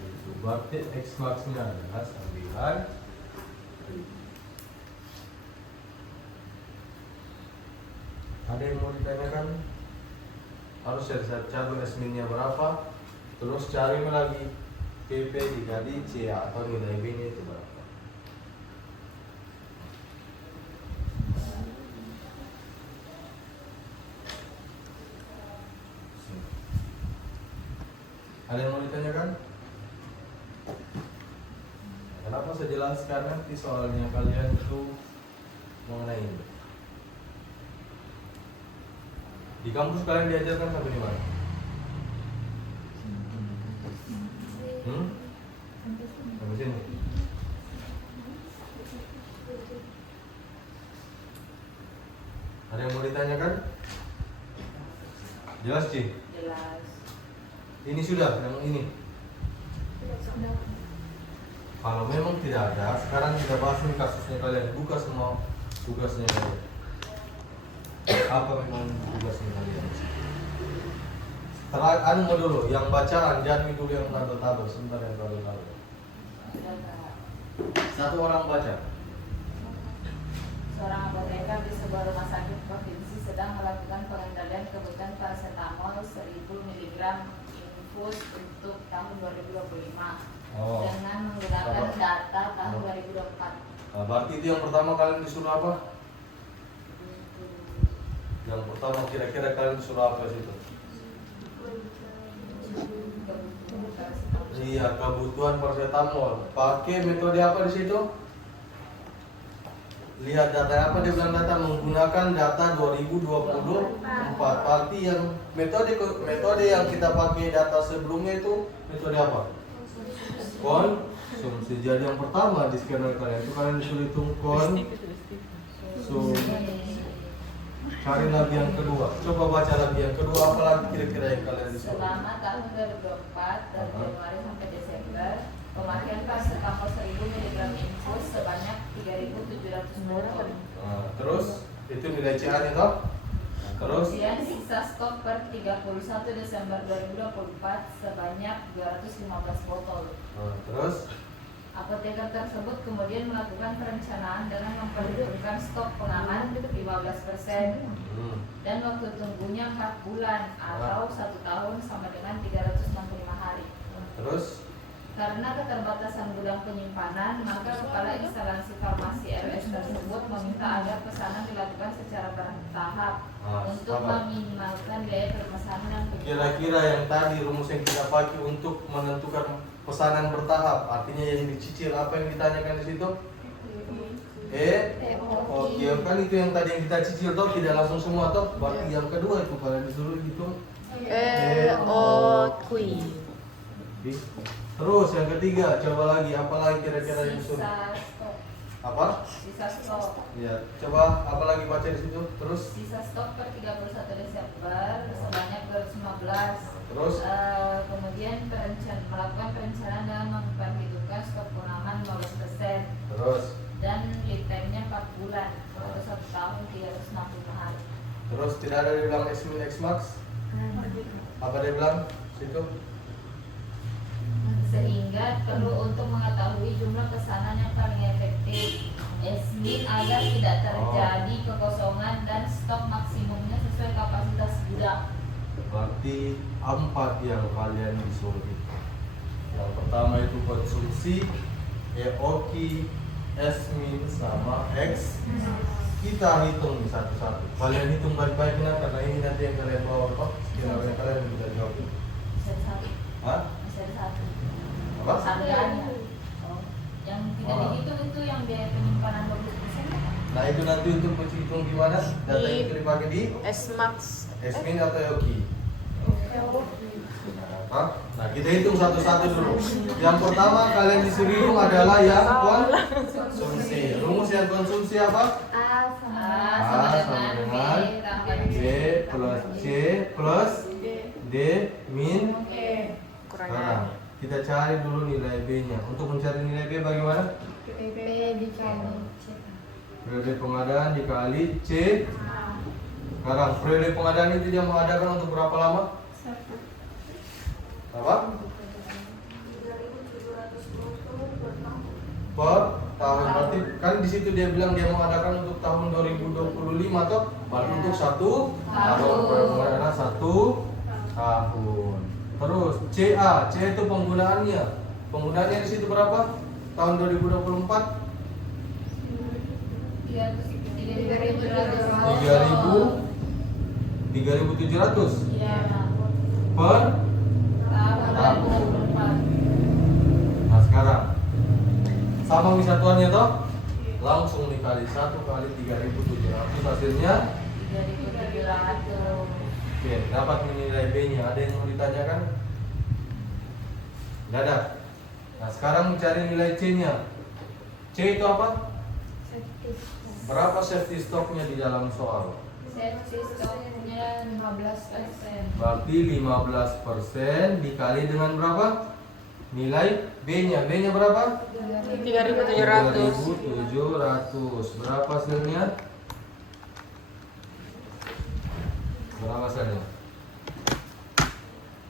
Itu berarti X max-nya adalah 9. Ada yang mau ditanyakan? Harus cari S-nya berapa, terus cari lagi PP dikali C atau nilai B nya itu berapa. Ada yang mau ditanyakan? Kenapa saya jelaskan nanti soalnya kalian itu mengenai ini. Di kampus kalian diajarkan sampai di mana? Sampai sini. Ada yang mau ditanyakan? Jelas, Ci? Jelas. Ini sudah, yang ini. Kalau memang tidak ada, sekarang kita bahas nih kasusnya kalian. Buka semua tugasnya kalian. Apa memang tugasnya kalian? Anu dulu, yang bacaan jangan dulu yang tabel-tabel, sebentar yang tabel-tabel. Satu orang baca. Seorang apoteker di sebuah rumah sakit provinsi sedang melakukan pengendalian kebutuhan paracetamol 1000 mg infus untuk tahun 2025 dengan menggunakan data tahun 2024. Nah, berarti itu yang pertama kalian disuruh apa? Yang pertama kira-kira kalian disuruh apa situ? Iya, kebutuhan paracetamol. Pakai metode apa di situ? Lihat data apa, dia bilang data menggunakan data 2024. Berarti yang metode yang kita pakai data sebelumnya itu metode apa? Konsumsi. Jadi yang pertama di skenario kalian itu kalian disuruh hitung konsumsi. Cari lagi yang kedua. Coba baca lagi yang kedua, apa lagi kira-kira yang kalian disuruh? Selama tahun 2024 dari Januari sampai Desember, pemakaian paracetamol 1000 mg infus sebanyak 3.700 botol. Terus itu nilai CA-nya toh? Terus Kemudian sisa stok per 31 Desember 2024 sebanyak 215 botol. Terus Apoteker tersebut kemudian melakukan perencanaan dengan memperhitungkan stok pengaman 15% dan waktu tunggunya 4 bulan atau 1 tahun sama dengan 365 hari. Terus Karena keterbatasan gudang penyimpanan, maka kepala instalasi farmasi RS tersebut meminta agar pesanan dilakukan secara bertahap untuk meminimalkan biaya pemesanan dan penyimpanan. kira-kira yang tadi rumus yang kita pakai untuk menentukan pesanan bertahap, artinya yang dicicil apa yang ditanyakan di situ? Oke, kan itu yang tadi yang kita cicil toh, tidak langsung semua toh. Berarti yang kedua itu kalian disuruh hitung Kui. Terus yang ketiga, coba lagi apa lagi kira-kira yang disuruh? Sisa stok. Apa? Sisa stok. Ya, coba apa lagi baca di situ? Terus Sisa stok per 31 Desember sebanyak 215. Terus? Kemudian melakukan perencanaan dengan memperhitungkan stok pengaman 15% Terus dan lead time-nya 4 bulan atau 1 tahun 360 hari. Terus tidak ada dibilang X min X max? Apa dia bilang? Situ? Sehingga perlu untuk mengetahui jumlah pesanan yang paling efektif SMIN agar tidak terjadi kekosongan dan stok maksimumnya sesuai kapasitas gudang. Berarti 4 yang kalian disuruh itu. Yang pertama itu konsumsi, EOKI, S-min sama X. Kita hitung nih satu-satu. Kalian hitung baik-baik karena ini nanti yang kalian bawa apa? Sekiranya kalian bisa jawab. Masih ada satu. Hah? Masih ada satu. Apa? Harganya. Yang tidak dihitung itu yang biaya penyimpanan 20%. Nah itu nanti untuk hitung gimana? Data yang dipakai di S-Max. S-min atau EOKI? Nah kita hitung satu-satu dulu. Yang pertama kalian disuruh hitung adalah yang konsumsi. Rumus yang konsumsi apa? A A sama dengan B plus C plus D min Kurangan. kita cari dulu nilai B nya. Untuk mencari nilai B bagaimana? PP dikali C. Periode pengadaan dikali C. Sekarang periode pengadaan itu dia mengadakan untuk berapa lama? Apa? 3.700 Per tahun. Berarti kan di situ dia bilang dia mengadakan untuk tahun 2025 toh, berarti untuk 1 tahun. Pengadaan 1 tahun. Terus CA, C itu penggunaannya. Penggunaannya di situ berapa? Tahun 2024 3.700 per tahun. Nah sekarang sama wisatuannya toh, langsung dikali 1 kali 3.700 hasilnya. 3.700. Oke, dapat menilai B-nya. Ada yang mau ditanyakan? Tidak ada. Nah sekarang mencari nilai C-nya. C itu apa? Berapa safety stocknya di dalam soal? Safety stoknya 15%. Berarti 15% dikali dengan berapa? Nilai B-nya. B-nya berapa? 3.700. 3.700. Berapa hasilnya? Berapa hasilnya?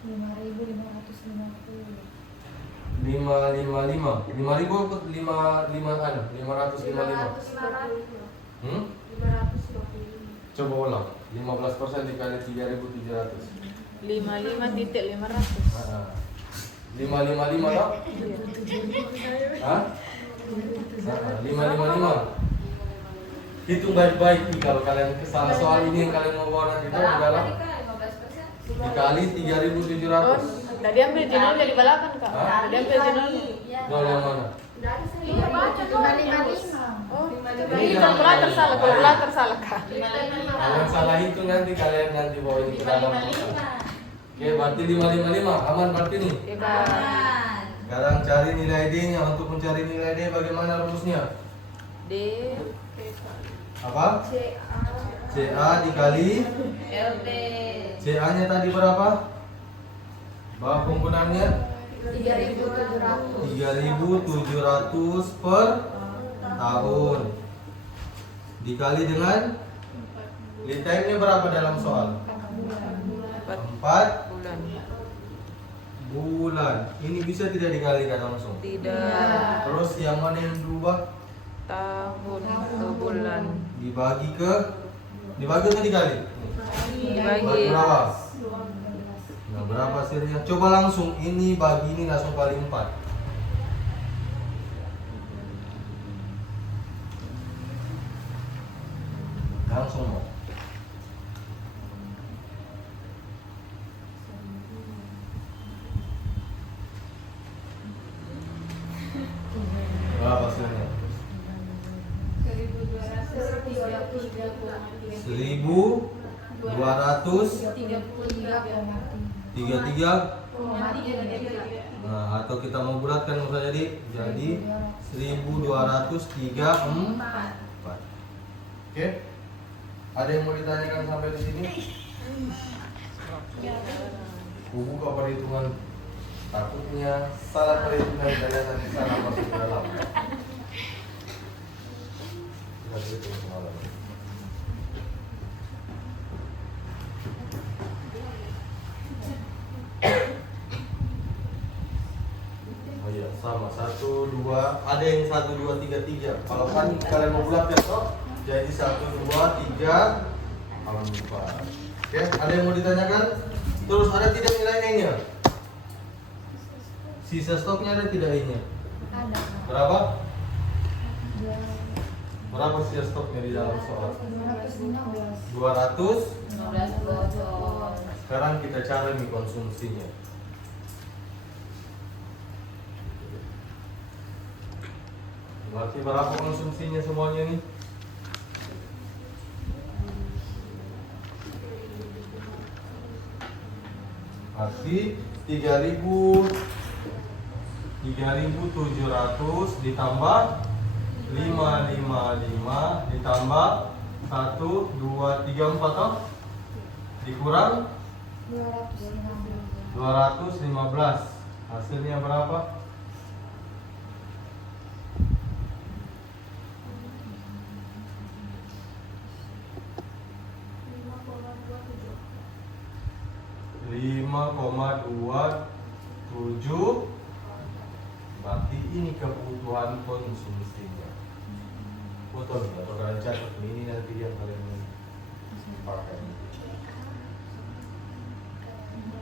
5.550. 555. 5.000 atau 555? Hmm? 525. Coba ulang. 15% dikali 3.700. 55.500. 555 toh? Hah? 555. Hitung baik-baik nih kalau kalian salah soal ini yang kalian mau bawa nanti tuh di dalam. 15%. Dikali 3.700. Oh, tadi ambil jenol jadi balapan kak. Hah? Tadi ambil jenol. Nol yang mana? Iya, baca tuh. 555. Oh, Ini ini jangan- kalkulator salah, kalkulator salah kak. Kalian salah hitung nanti kalian nanti bawa ini ke dalam. Oke, berarti 555. Aman berarti nih. Iya kak. Sekarang cari nilai D-nya. Untuk mencari nilai D bagaimana rumusnya? D. Apa? CA dikali LT CA-nya tadi berapa? Bahwa penggunaannya 3.700. 3.700 per tahun dikali dengan lead time-nya berapa dalam soal? 4 Bulan. bulan. Ini bisa tidak dikalikan langsung? Tidak. Terus yang mana yang berubah? Tahun ke bulan. Dibagi atau dikali? Dibagi. Berapa? Nah, berapa hasilnya? Coba langsung ini bagi ini langsung kali 4. Langsung mau. Berapa hasilnya? 1.233. Nah, atau kita mau bulatkan bisa jadi 1.234. Oke? Ada yang mau ditanyakan sampai di sini? Buka perhitungan. Takutnya salah perhitungan kalian nanti salah masuk ke dalam. Kita hitung semalam. Oh iya, sama 1, 2. Ada yang 1, 2, 3, 3. Kalau kan kalian mau bulatkan toh, jadi 1, 2, 3, 4. Oke, ada yang mau ditanyakan? Terus ada tidak nilai E-nya? Sisa stoknya ada tidak E-nya? Berapa? Berapa sisa stoknya di dalam soal? 200. 15 botol. Sekarang kita cari nih konsumsinya. Berarti berapa konsumsinya semuanya nih? Berarti 3.700 ditambah 555 ditambah 1, 2, 3, 4 toh? Dikurang 215. Hasilnya berapa? 5,27. Berarti ini kebutuhan konsumsinya. Betul nih, atau kalian catat ini nanti yang kalian pakai.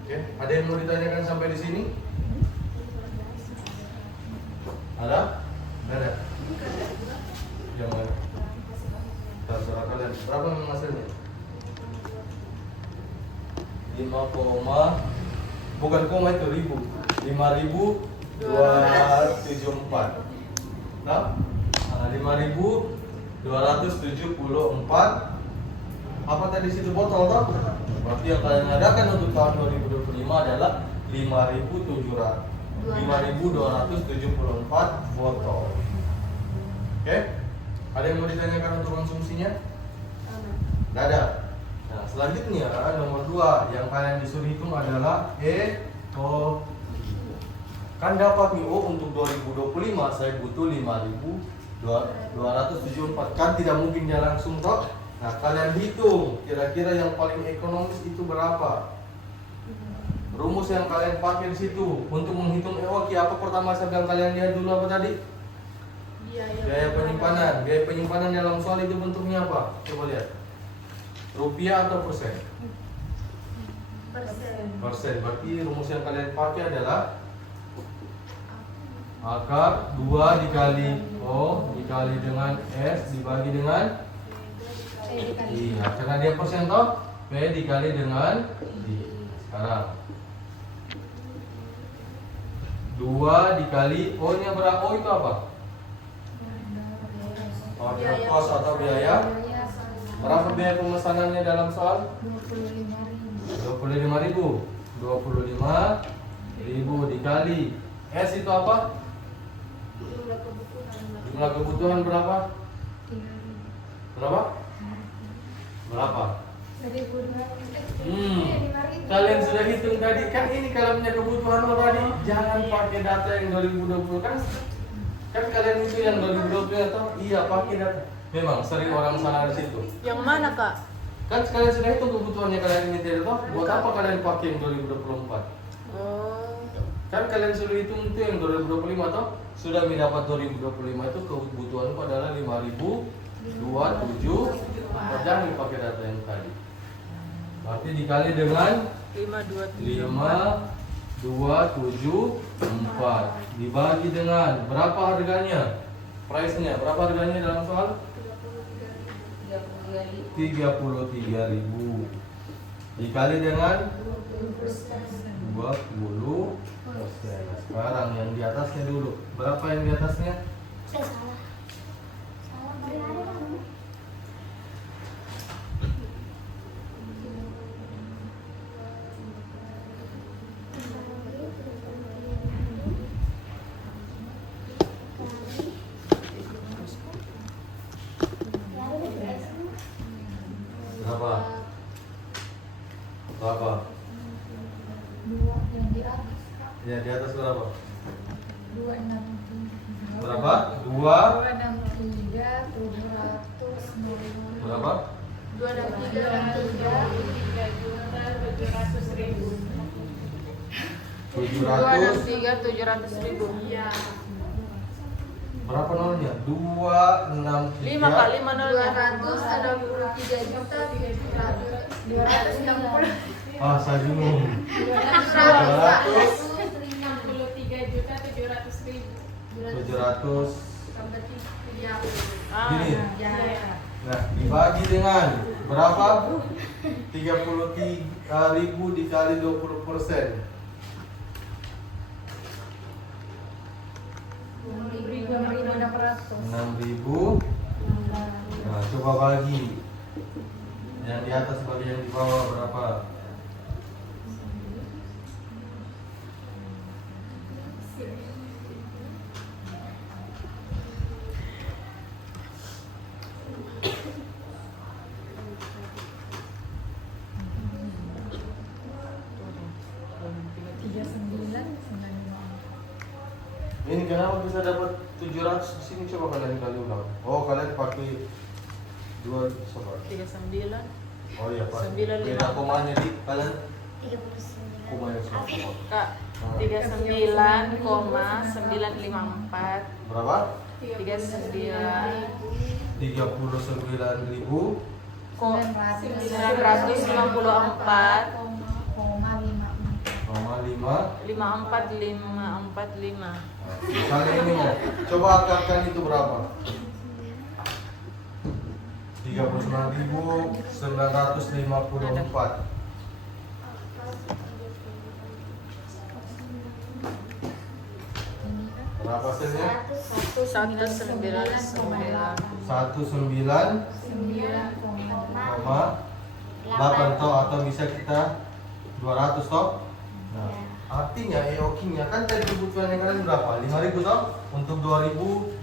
Oke, ada yang mau ditanyakan sampai di sini? Ada? Ada? Yang mana? Terserah kalian. Berapa memang hasilnya? 5, bukan koma itu ribu. 5.274. Nah, 5.274. Apa tadi situ botol toh? Berarti yang kalian adakan untuk tahun 2025 adalah 5.274 botol. Oke? Ada yang mau ditanyakan untuk konsumsinya? Tidak ada. Nah, selanjutnya nomor 2 yang kalian disuruh hitung adalah O. Kan dapat nih untuk 2025 saya butuh 5.274. Kan tidak mungkin dia langsung toh. Nah, kalian hitung kira-kira yang paling ekonomis itu berapa? Rumus yang kalian pakai di situ untuk menghitung EOQ apa pertama saya bilang kalian lihat dulu apa tadi? Biaya penyimpanan. Biaya penyimpanan dalam soal itu bentuknya apa? Coba lihat. Rupiah atau persen? Persen. Berarti rumus yang kalian pakai adalah akar 2 dikali O dikali dengan S dibagi dengan iya, karena dia persen toh, P dikali dengan D. Sekarang 2 dikali O nya berapa? O itu apa? Ongkos kos atau biaya. Berapa biaya pemesanannya dalam soal? 25.000. 25.000 dikali S itu apa? Jumlah kebutuhan berapa? Berapa? Kalian sudah hitung tadi kan ini kalau punya kebutuhan lo tadi jangan pakai data yang 2020 kan kalian itu yang 2020 atau iya pakai data. Memang sering orang salah di situ. Yang mana kak? Kan kalian sudah hitung kebutuhannya kalian ini tadi toh. Buat apa kalian pakai yang 2024? Kan kalian sudah hitung itu yang 2025 toh. Sudah mendapat 2025 itu kebutuhanku adalah 5.027. Jangan dipakai data yang tadi. Berarti dikali dengan 5.274 dibagi dengan berapa harganya? Price-nya berapa harganya dalam soal? 33.000 dikali dengan 20%. Sekarang yang di atasnya dulu. Berapa yang di atasnya? Salah bayarnya kan. Berapa? Berapa? Ya di atas berapa? 263. Berapa? 2 263 700 berapa? 263.700.000. Iya. Berapa nolnya? 263. 5 kali nolnya. 263.260. Ah, saya bingung. 700. Gini. Nah, dibagi dengan berapa? 33.000 dikali 20%. 6.000. Nah, coba bagi. Yang di atas bagi yang di bawah berapa? Ini kenapa bisa dapat 700 di sini? Coba kalian kali ulang. Oh, kalian pakai 2 sobat. 39. Oh iya, Pak. 9,5. Beda komanya di kalian Koma yang sama. Kak, 39,954. Berapa? 39,954 545. Misalnya ini ya. Coba akarkan itu berapa? 39.954. Berapa sennya? 19,8 toh, atau bisa kita 200 toh. Nah, artinya EOQ-nya kan tadi kebutuhan yang kalian berapa? 5.000 toh untuk 2025.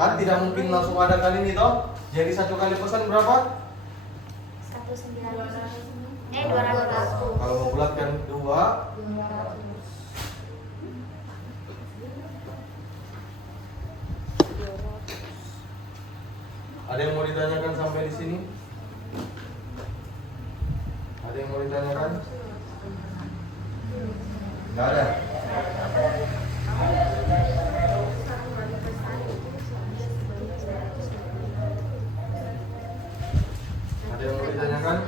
Kan tidak mungkin langsung ada kali ini toh. Jadi satu kali pesan berapa? 200. Kalau mau bulatkan 2. Ada yang mau ditanyakan sampai di sini? Ada yang mau ditanyakan? Nggak ada. Ada yang mau ditanyakan?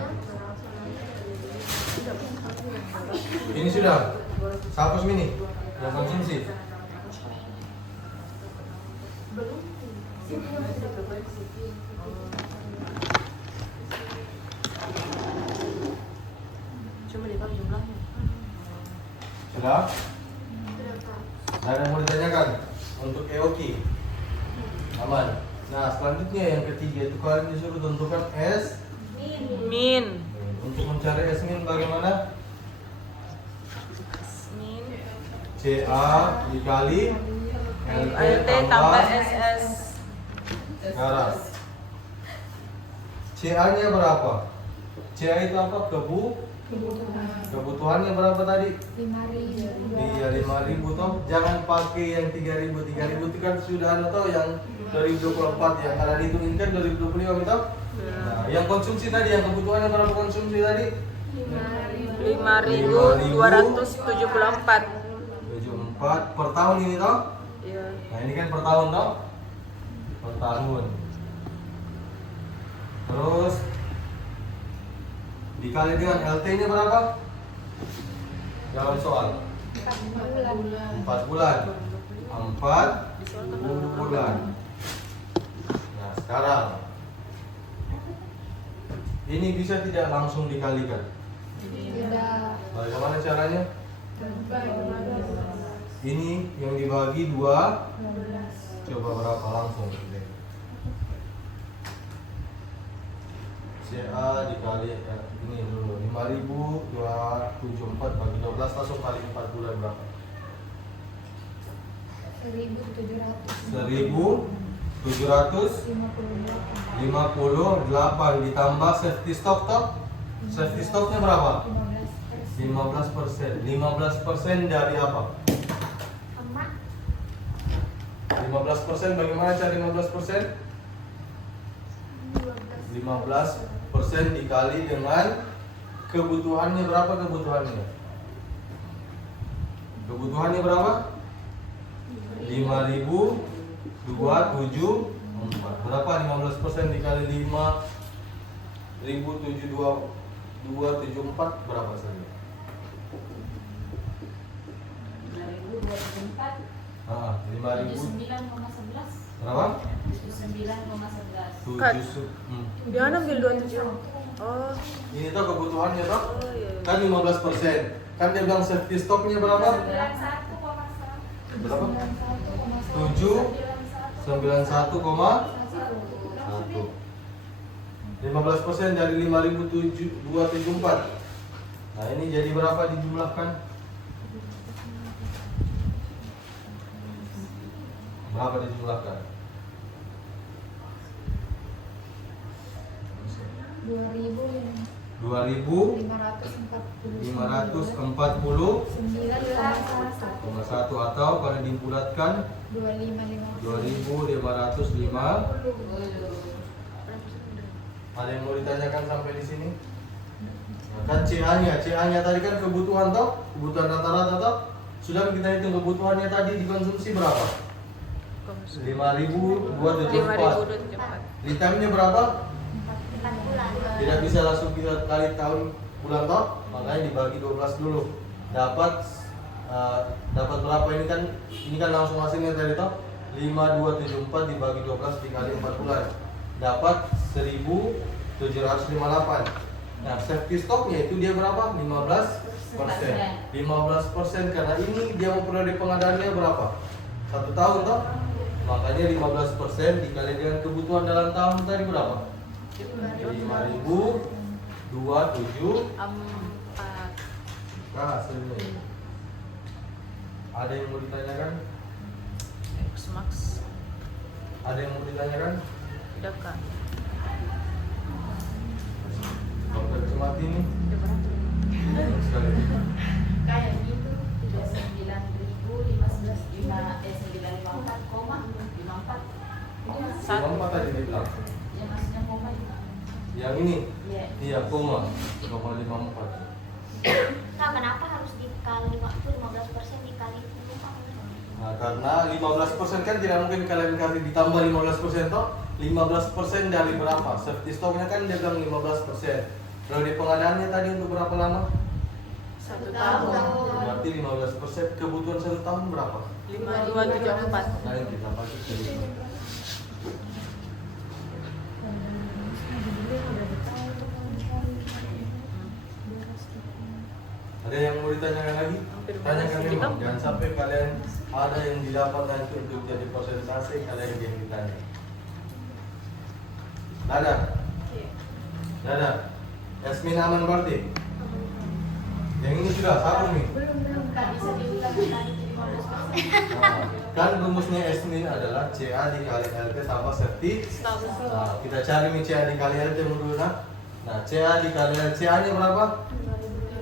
Ini sudah. Sapos mini yang konsumsi. Cuma lihat jumlahnya. Sudah? Ada yang mau ditanyakan untuk EOQ? Aman. Nah, selanjutnya yang ketiga itu kalian disuruh tentukan S Min. Untuk mencari S min bagaimana? Min. CA dikali LT tambah SS. garas. CA-nya berapa? CA itu apa? Kebutuhannya berapa tadi? 5.000. Iya, 5.000 toh. Jangan pakai yang 3.000. 3.000 itu kan sudah ada toh yang 2024 yang karena dihitungin kan 2025 gitu. Nah, yang konsumsi tadi, yang kebutuhannya berapa konsumsi tadi? 5.274. 74 per tahun ini toh. Iya. Nah, ini kan per tahun toh. Per tahun. Terus dikali dengan LT-nya berapa? Dalam soal 4 bulan. 4 bulan. Nah, sekarang ini bisa tidak langsung dikalikan? Tidak. Bagaimana caranya? Ini yang dibagi 2. Coba berapa langsung? CA dikali ini dulu 5.274 bagi 12 langsung kali 4 bulan berapa? 1.758 ditambah safety stock toh? Safety stocknya berapa? 15%. 15% dari apa? 15% bagaimana cara 15%? 15% dikali dengan kebutuhannya berapa kebutuhannya? Kebutuhannya berapa? 5.274. Berapa 15% dikali 5.274 berapa saja? 2024 5.000 berapa? 79,11. Kak. 7. Jangan ambil 27. Oh. Ini tuh kebutuhannya toh? Oh iya. Kan 15%. Kan dia bilang safety stocknya berapa? 91,1. Berapa? 791,1. 15% dari 5.274. Nah, ini jadi berapa dijumlahkan? Berapa dijumlahkan? 2.540,1 atau kalau dibulatkan 2.505. Ada yang mau ditanyakan sampai di sini? Nah, kan CA-nya tadi kan kebutuhan toh, kebutuhan rata-rata toh. Sudah kita hitung kebutuhannya tadi dikonsumsi berapa? 5.274. 5.024. Lead time-nya berapa? 4 bulan. Tidak bisa langsung kita kali tahun bulan toh, makanya dibagi 12 dulu. Dapat berapa ini kan langsung hasilnya tadi toh. 5.274 dibagi 12 dikali 4 bulan. Dapat 1.758. Nah, safety stocknya itu dia berapa? 15%. 15% karena ini dia mau periode pengadaannya berapa? 1 tahun toh? Makanya 15% dikali dengan kebutuhan dalam tahun tadi berapa? 5.274. 4. Nah, hasilnya. Ada yang mau ditanyakan? X Max. Ada yang mau ditanyakan? Udah Kak. Dokter Cemat ini Udah berapa? sekali. Kayak gitu 9.954,54. Satu. Apa tadi dibilang? Ya maksudnya koma juga. Yang ini? Iya. Iya, koma 0,54. Kak, kenapa harus dikali waktu 15% dikali 10 Kak? Nah, karena 15% kan tidak mungkin kalian kasih ditambah 15% toh. 15% dari berapa? Safety stocknya kan dia bilang 15%. Periode pengadaannya tadi untuk berapa lama? 1 tahun. tahun. Berarti 15% kebutuhan 1 tahun berapa? 5.274. Nah, yang kita pakai jadi ada yang mau ditanyakan lagi? Hampir Tanyakan berapa? memang, jangan sampai kalian ada yang didapat nanti untuk jadi persentase kalian yang ditanya. Dadah. Dadah. Yasmin aman berarti? Yang ini sudah, satu nih. Belum kan bisa diulang tadi 15%. Nah, kan rumusnya Yasmin adalah CA dikali LT tambah safety. Nah, kita cari nih CA dikali LT dulu nah. Nah, CA dikali LT, CA-nya berapa?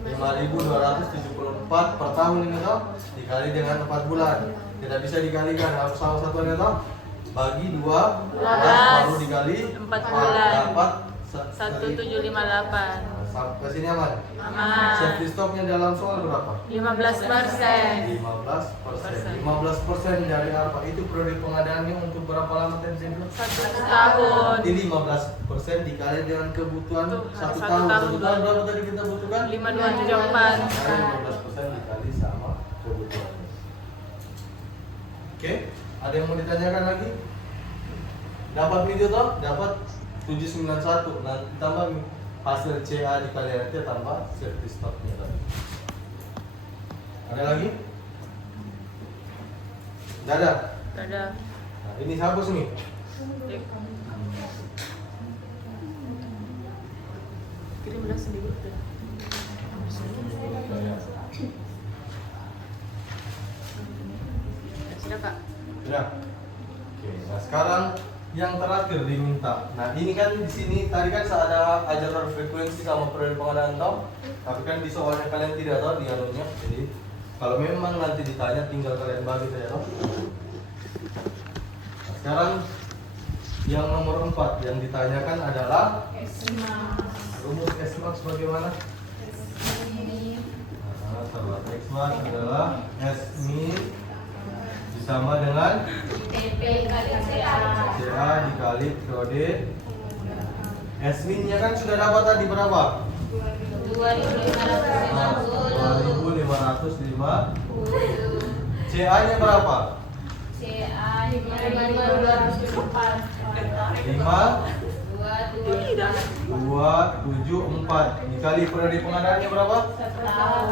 5.274 per tahun ini toh, dikali dengan 4 bulan. Tidak bisa dikalikan, harus salah satunya toh. Bagi 2 baru dikali 4 bulan. dapat 1758. Sampai sini aman. Aman. Safety stocknya dalam soal berapa? 15%. 15% dari apa? Itu periode pengadaannya untuk berapa lama tadi saya bilang? 1 tahun. Jadi 15% dikali dengan kebutuhan Tuh, 1 satu tahun. tahun. 1 tahun berapa tadi kita butuhkan? 5.274. Kali 15% dikali sama kebutuhannya. Oke, ada yang mau ditanyakan lagi? Dapat video toh? Dapat 791. Nanti tambah hasil CA dikali RT tambah safety stocknya tadi. Ada lagi? Dadah. Dadah. Nah, ini hapus nih. Kirim udah sendiri tuh. Sudah Kak. Sudah. Oke, nah sekarang yang terakhir diminta. Nah, ini kan di sini tadi kan ada ajaran frekuensi sama periode pengadaan toh. Tapi kan di soalnya kalian tidak tahu di anunya. Jadi kalau memang nanti ditanya tinggal kalian bagi saja toh. Nah, sekarang yang nomor 4 yang ditanyakan adalah rumus S-Max bagaimana? Nah, sahabat S-Max adalah S-min sama dengan TP kali CA. CA dikali periode. S-min-nya kan sudah dapat tadi berapa? 2.550. 2.550. CA-nya berapa? CA 5.274. 5.274 dikali periode pengadaannya berapa? 1 tahun.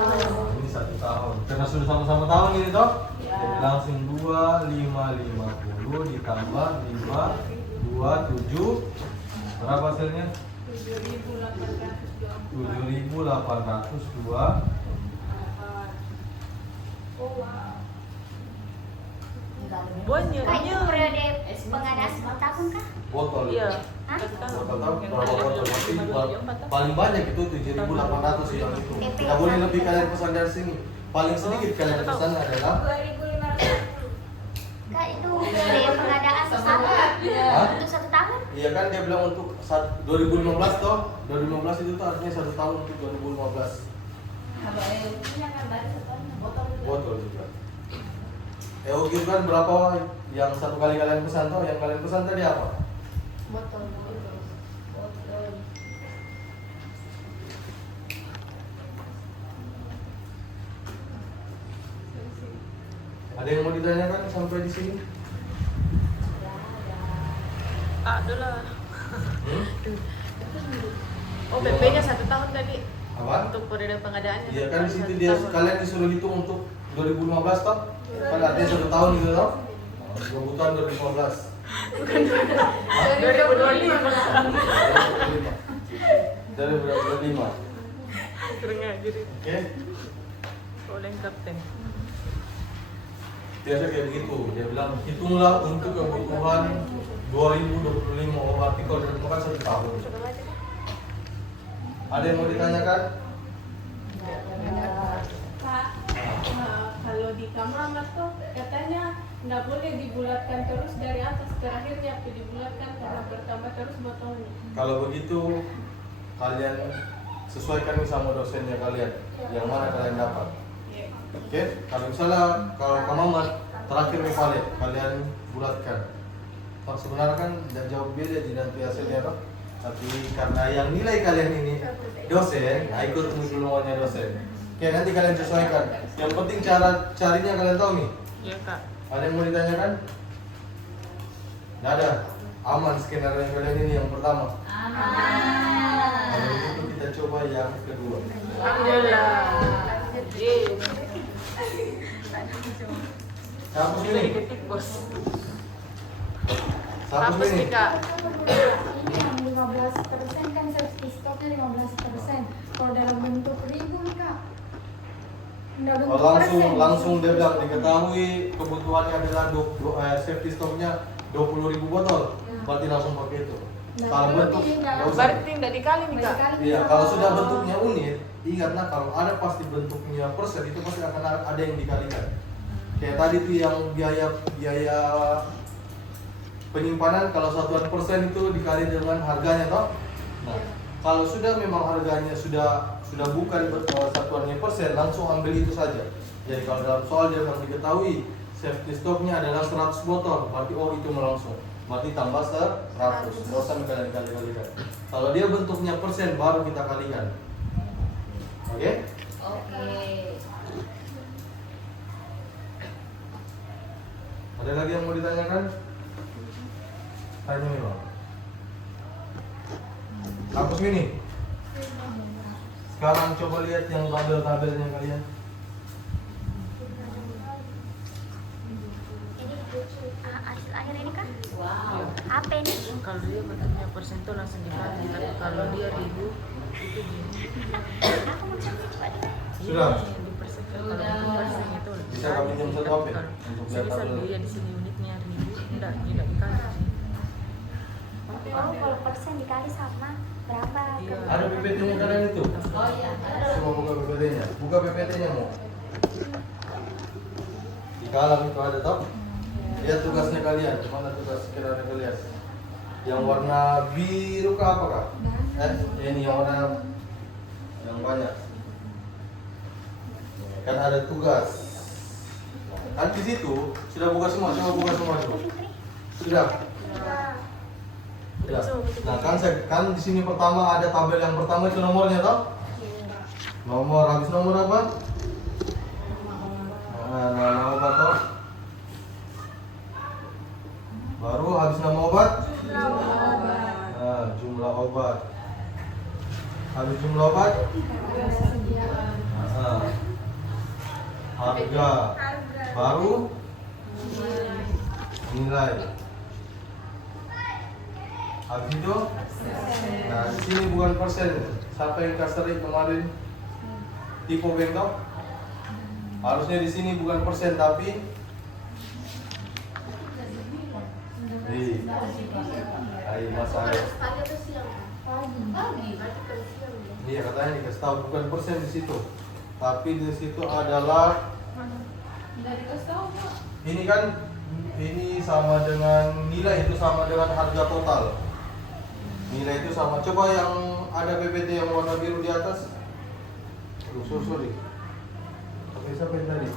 Ini 1 tahun. Karena sudah sama-sama tahun ini toh. Ya. Jadi langsung 2.550 ditambah 527 berapa hasilnya? 7.802. Banyak. Kak, itu periode pengadaan 1 tahun kah? Botol. Iya. Hah? Botol tahu berapa botol? Berarti paling banyak itu 7.800 yang itu. Tidak boleh lebih kalian pesan dari sini. Paling sedikit kalian pesan adalah 2.550. Kak, itu periode pengadaan 1 Hah? untuk 1 tahun? Iya kan dia bilang untuk 2015 toh. 2015 itu tuh artinya 1 tahun untuk 2015. Kalau ini kan tadi setelahnya botol juga. EOQ kan berapa yang satu kali kalian pesan toh? Yang kalian pesan tadi apa? Botol. Ada yang mau ditanyakan sampai di sini? Ada lah. Hmm? Oh, PP-nya 1 tahun tadi. Apa? Untuk periode pengadaannya. Iya kan di situ 1 dia tahun. kalian disuruh hitung untuk 2015 toh? Kan artinya 1 tahun gitu toh? Kebutuhan 2015. 2025. 2025. Kurang ajar. Oke? Oleh kapten. Biasa kayak begitu. Dia bilang hitunglah untuk kebutuhan 2025. Oh, berarti kalau dia makan 1 tahun. Ada yang mau ditanyakan? Pak, kalau di kamar tuh katanya nggak boleh dibulatkan terus dari atas terakhirnya, tapi dibulatkan karena bertambah terus botolnya. Kalau begitu kalian sesuaikan sama dosennya kalian. Yang mana kalian dapat? Oke? Kalau misalnya kalau kamamat terakhir nih palet kalian bulatkan. Kalau sebenarnya kan jauh beda di nanti hasilnya toh. Tapi karena yang nilai kalian ini dosen, ikut mengulungannya dosen. Oke, nanti kalian sesuaikan. Yang penting cara carinya kalian tahu nih. Iya, Kak. Ada yang mau ditanyakan? Nggak ada. Aman skenario yang kalian ini yang pertama. Kalau begitu kita coba yang kedua. Alhamdulillah. Hapus Sudah ini. diketik, Bos. Hapus Hapus ini. nih, Kak. Ini yang 15% kan safety stoknya 15%. Kalau dalam bentuk ribu Kak. Nggak bentuk Langsung dia bilang diketahui kebutuhannya adalah safety stoknya 20.000 botol. Berarti langsung pakai itu. Nggak Kalau perlu bentuk nih, nggak nggak usah. Berarti tidak dikali nih, Kak. Iya, kalau sudah bentuknya unit, ingatlah kalau ada pasti bentuknya persen itu pasti akan ada yang dikalikan. Kayak tadi tuh yang biaya penyimpanan kalau satuan persen itu dikali dengan harganya toh. Nah, kalau sudah memang harganya sudah bukan satuannya persen, langsung ambil itu saja. Jadi kalau dalam soal dia akan diketahui safety stoknya adalah 100 botol, berarti itu langsung. Berarti tambah 100, nggak usah kalikan. Kalau dia bentuknya persen baru kita kalikan. Oke? Oke. Ada lagi yang mau ditanyakan? Tanya memang. Hapus ini. Sekarang coba lihat yang tabel-tabelnya kalian. Ini hasil akhir ini kan? Wow. Apa ini? Kalau dia bentuknya persen tuh langsung dikali, tapi kalau dia ribu itu gini. Aku mau cek coba deh. Sudah? Iya, di persen. Kalau bentuk persen itu Bisa kami pinjam satu HP untuk lihat Bisa tabel. dia di sini unitnya ribu, tidak dikali. Oh, kalau persen dikali sama berapa? Iya. Ada PPT-nya kalian itu? Oh iya. Coba buka PPT-nya. Buka PPT-nya mau. Di kalam itu ada toh? Lihat tugasnya kalian. Mana tugas skenario kalian? Yang warna biru ke apa kak? Ini yang warna yang banyak. Kan ada tugas. Kan di situ sudah buka semua. Coba buka semua dulu. Sudah. Sudah. Nah kan di sini pertama ada tabel yang pertama itu nomornya toh? Nomor habis nomor apa? Nah, nama obat toh? Baru habis nama obat? Nah, jumlah obat. Habis jumlah obat? Nah, harga. Baru nilai. Habis itu? Nah, di sini bukan persen. Siapa yang kasih kemarin? Tipe bengkok? Harusnya di sini bukan persen tapi masa iya katanya dikasih tahu bukan persen di situ, tapi di situ adalah Dari kasih Pak. ini kan ini sama dengan nilai itu sama dengan harga total. Nilai itu sama. Coba yang ada PPT yang warna biru di atas. Sorry. Oke, siapa yang tadi?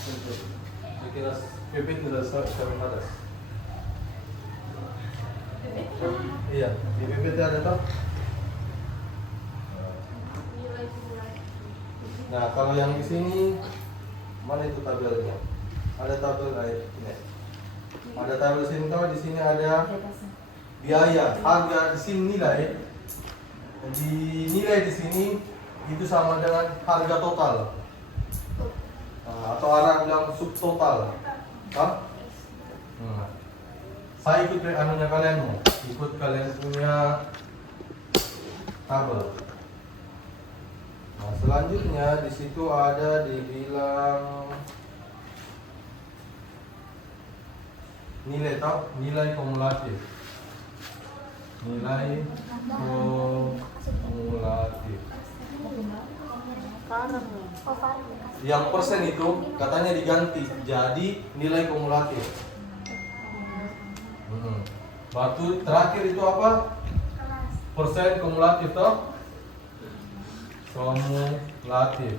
Saya kira PPT sudah sampai atas. Iya, di PPT ada toh? Nah, kalau yang di sini mana itu tabelnya? Ada tabel ini. Ada tabel sini toh, di sini ada biaya, harga, di sini nilai. Di nilai di sini itu sama dengan harga total. Nah, atau orang bilang subtotal. Hah? Saya ikut anunya kalian mau, ikut kalian punya tabel. Nah, selanjutnya di situ ada dibilang nilai nilai kumulatif. Nilai kumulatif. Yang persen itu katanya diganti jadi nilai kumulatif. Batu terakhir itu apa? Persen kumulatif toh? Kumulatif.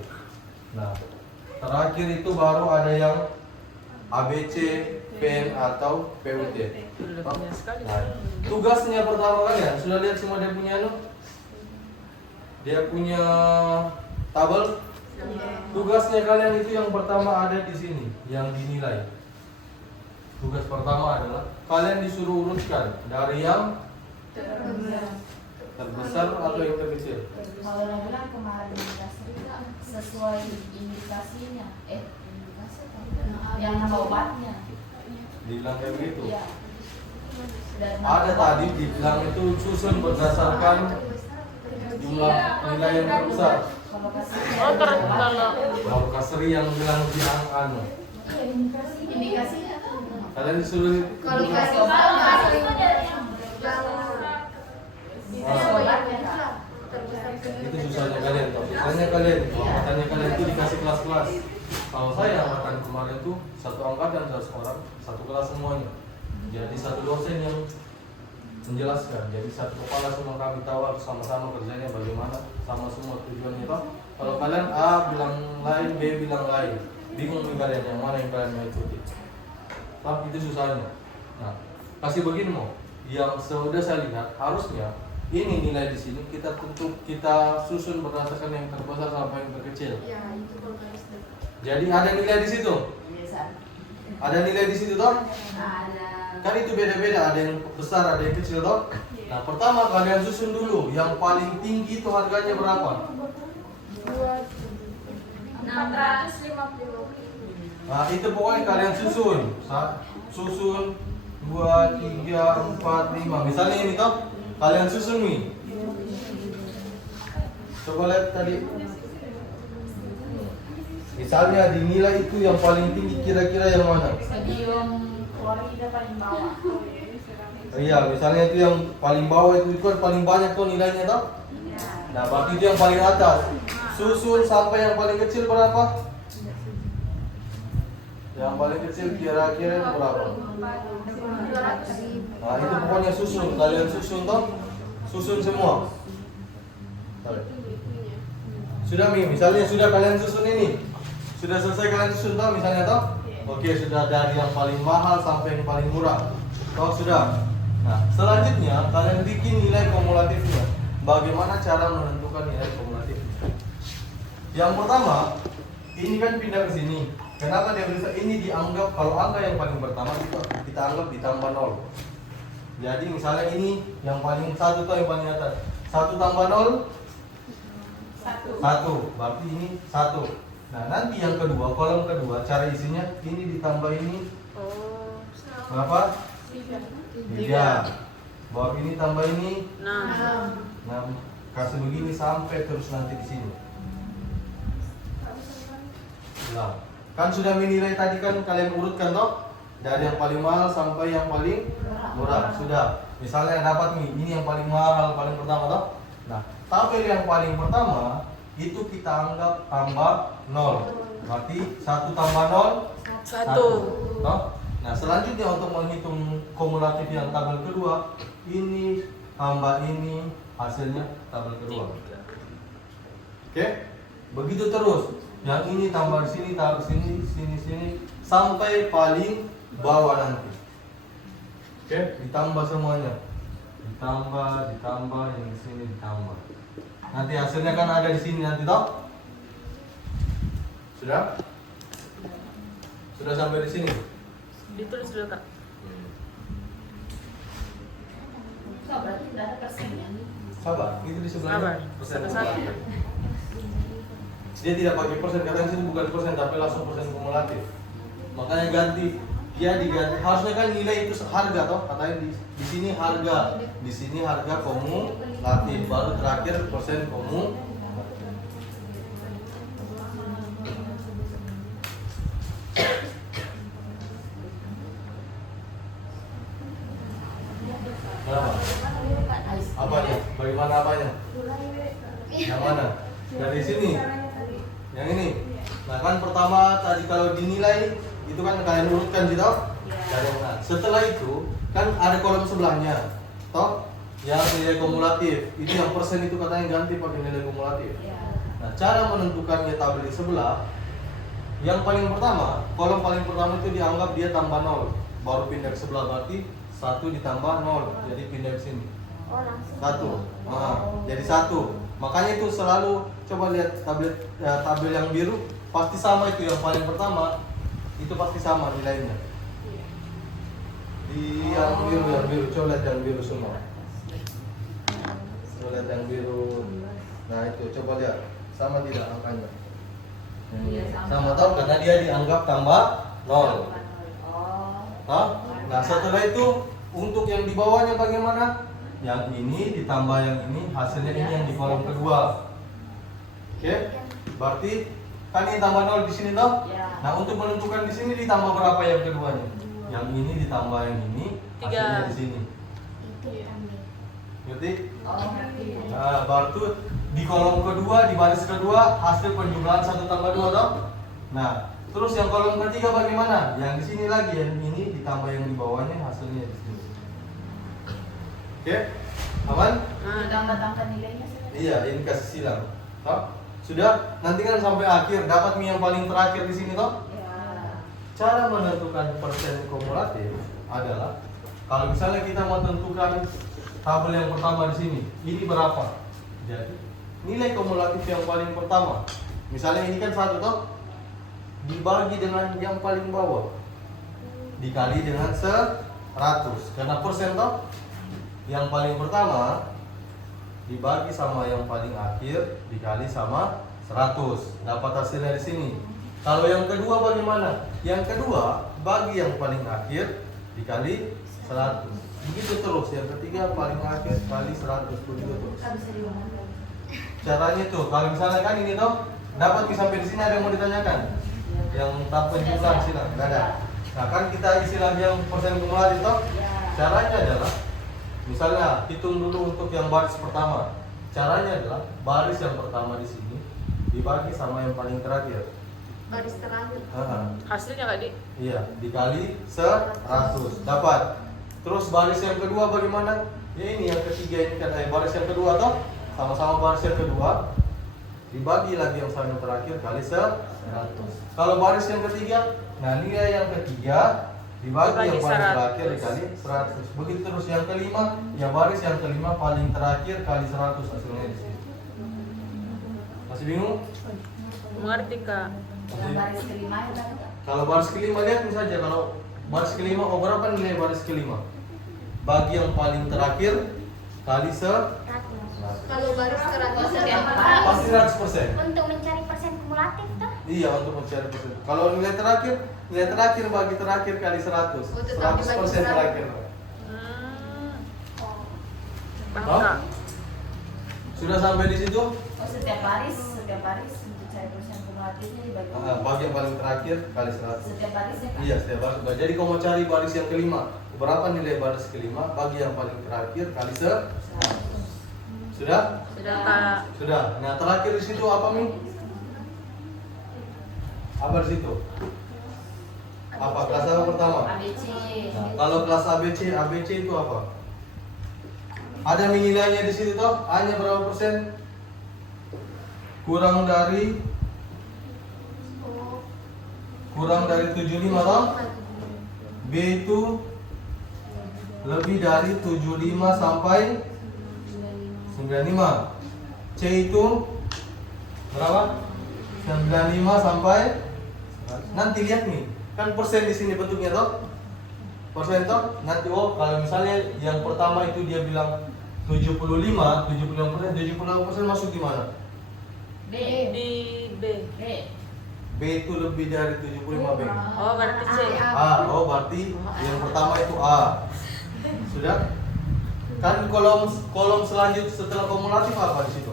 Nah, terakhir itu baru ada yang ABC, PN atau PUT. Nah, tugasnya pertama kalian sudah lihat semua dia punya dia punya tabel. Tugasnya kalian itu yang pertama ada di sini, yang dinilai. Tugas pertama adalah kalian disuruh urutkan dari yang terbesar atau yang terkecil. Kalau yang bilang kemarin indikasi sesuai indikasinya, indikasi yang nama obatnya. Dibilang kayak begitu. Iya. Dan Ada tadi dibilang itu susun berdasarkan jumlah nilai yang terbesar. kalau kasih Kalau kasri yang bilang bilang indikasinya kalian disuruh kalau itu kasih obatnya susahnya kalian. Susahnya kalian, angkatannya kalian itu dikasih kelas-kelas. Kalau saya angkatan kemarin itu satu angkatan 100 orang, satu kelas semuanya. Jadi satu dosen yang menjelaskan. Jadi satu kepala semua kami tahu harus sama-sama kerjanya bagaimana, sama semua tujuannya Pak. Kalau kalian A bilang lain, B bilang lain, bingung nih kalian yang mana yang kalian mau ikuti. Tapi itu susahnya. Nah, kasih begini mau, yang sudah saya lihat harusnya ini nilai di sini kita susun berdasarkan yang terbesar sampai yang terkecil. Ya, itu kalau garis depan. Jadi ada nilai di situ. Ada nilai di situ toh? ada Kan itu beda-beda, ada yang besar, ada yang kecil toh? Nah, pertama kalian susun dulu yang paling tinggi itu harganya berapa? 650. Nah, itu pokoknya kalian susun. Susun 2, 3, 4, 5. Misalnya ini toh, kalian susun nih. Coba lihat tadi. Misalnya dinilai itu yang paling tinggi kira-kira yang mana? stadium Florida paling bawah. Iya, misalnya itu yang paling bawah itu kan paling banyak tuh nilainya toh? Nah, berarti itu yang paling atas. Susun sampai yang paling kecil berapa? Yang paling kecil kira-kira berapa? Nah, itu pokoknya susun. Kalian susun toh? Susun semua. Sudah Mi, misalnya sudah kalian susun ini. Sudah selesai kalian susun toh misalnya toh? Oke, sudah dari yang paling mahal sampai yang paling murah. Toh sudah. Nah, selanjutnya kalian bikin nilai kumulatifnya. Bagaimana cara menentukan nilai kumulatif? Yang pertama, ini kan pindah ke sini. Kenapa dia bisa ini dianggap kalau angka yang paling pertama itu kita anggap ditambah 0. Jadi misalnya ini yang paling satu atau yang paling atas. 1 tambah 0 1. Berarti ini 1. Nah, nanti yang kedua, kolom kedua, cara isinya ini ditambah ini berapa? 3. Baru ini tambah ini 6. Kasih begini sampai terus nanti di sini. Nah, kan sudah menilai tadi kan kalian urutkan toh dari yang paling mahal sampai yang paling murah. Sudah. Misalnya dapat nih, ini yang paling mahal paling pertama toh. Nah, tabel yang paling pertama itu kita anggap tambah 0. Berarti 1 tambah 0 1. Toh? Nah, selanjutnya untuk menghitung kumulatif yang tabel kedua, ini tambah ini, hasilnya tabel kedua. Oke? Begitu terus. Yang ini tambah sini, tambah sini, sini, sampai paling bawah nanti. Oke? Ditambah semuanya. Ditambah, yang di sini ditambah. Nanti hasilnya kan ada di sini nanti toh? Sudah? Sudah sampai di sini? Ditulis dulu Kak. So, berarti udah ada persennya. Sabar, itu di sebelahnya. Sabar. Persen Satu-satu. kumulatif. Dia tidak pakai persen, katanya sini bukan persen tapi langsung persen kumulatif. Makanya ganti, dia diganti. Harusnya kan nilai itu harga toh, katanya di sini harga, di sini harga kumulatif, baru terakhir persen kumulatif. Kenapa? Apanya? Bagaimana apanya? Yang mana? Dari sini? Yang ini? Nah kan pertama tadi kalau dinilai itu kan kalian urutkan gitu dari yang mana? Setelah itu kan ada kolom sebelahnya toh yang nilai kumulatif itu yang persen itu katanya ganti pakai nilai kumulatif. Nah cara menentukannya tabel di sebelah yang paling pertama, kolom paling pertama itu dianggap dia tambah 0 baru pindah ke sebelah, berarti 1 ditambah 0 jadi pindah ke sini. Oh, langsung. 1. Jadi 1. Makanya itu selalu coba lihat tabel yang biru pasti sama, itu yang paling pertama itu pasti sama nilainya. Di yang biru coba lihat yang biru semua. Coba lihat yang biru. Nah itu coba lihat sama tidak angkanya. Sama tahu karena dia dianggap tambah 0. Nah setelah itu untuk yang di bawahnya bagaimana? Yang ini ditambah yang ini, hasilnya ini yang di kolom kedua. Oke? Berarti kan ini tambah 0 di sini toh? Nah untuk menentukan di sini ditambah berapa yang keduanya? Yang ini ditambah yang ini, hasilnya di sini. Itu ambil. Ngerti? Nah baru di kolom kedua, di baris kedua hasil penjumlahan 1 tambah 2 toh? Nah terus yang kolom ketiga bagaimana? Yang di sini lagi, yang ini ditambah yang di bawahnya, hasilnya di sini. Oke, aman? Ditambah-tambah nilainya saja. Iya, ini kasih silang. Toh? Sudah, nanti kan sampai akhir dapat yang paling terakhir di sini toh? Ya. Cara menentukan persen kumulatif adalah kalau misalnya kita mau tentukan tabel yang pertama di sini, ini berapa? Jadi nilai kumulatif yang paling pertama, misalnya ini kan 1 toh, dibagi dengan yang paling bawah dikali dengan 100 karena persen toh. Yang paling pertama dibagi sama yang paling akhir dikali sama 100, dapat hasilnya di sini. Kalau yang kedua bagaimana? Yang kedua bagi yang paling akhir dikali 100. Begitu terus, yang ketiga paling akhir kali 100, begitu terus. Caranya tuh, kalau misalnya kan ini toh dapat sampai di sini, ada yang mau ditanyakan? Yang tanpa jumlah silang, enggak ada. Nah kan kita isi lagi yang persen kumulatif toh. Caranya adalah misalnya hitung dulu untuk yang baris pertama. Caranya adalah baris yang pertama di sini dibagi sama yang paling terakhir. Baris terakhir. Hasilnya Kak Di? Iya, dikali 100 dapat. Terus baris yang kedua bagaimana? Ya ini yang ketiga ini kan baris yang kedua toh, sama-sama baris yang kedua dibagi lagi yang sama terakhir kali 100. Kalau baris yang ketiga, nah nilai yang ketiga dibagi yang paling terakhir dikali 100. Begitu terus yang kelima, ya baris yang kelima paling terakhir kali 100 hasilnya di sini. Masih bingung? Mengerti Kak? Yang baris kelima ya tadi. Kalau baris kelima lihat saja, kalau baris kelima berapa nilai baris kelima? Bagi yang paling terakhir kali 100. Kalau baris terakhir Pasti 100%. Untuk mencari persen kumulatif tuh. Iya, untuk mencari persen. Kalau nilai terakhir bagi terakhir kali 100. 100% terakhir. Bangka. Sudah sampai di situ? Oh, setiap baris untuk cari persen kumulatifnya dibagi. Bagi yang paling terakhir kali 100. Setiap baris ya Kak? Iya, setiap baris. Jadi kalau mau cari baris yang kelima, berapa nilai baris kelima bagi yang paling terakhir kali 100. Sudah? Sudah Kak. Sudah. Nah, terakhir di situ apa, Mi? Apa di situ? Apa kelas apa pertama? ABC. Nah, kalau kelas ABC itu apa? Ada nilainya di situ toh. A-nya berapa persen? Kurang dari 75 toh. B itu lebih dari 75 sampai 95. C itu berapa? 95 sampai, nanti lihat nih, kan persen di sini bentuknya toh. Persen toh. Nanti kalau misalnya yang pertama itu dia bilang 75% masuk di mana? B. Di B. B. B itu lebih dari 75 B. Oh, berarti C. Berarti yang pertama itu A. Sudah? Kan kolom selanjutnya setelah kumulatif apa di situ?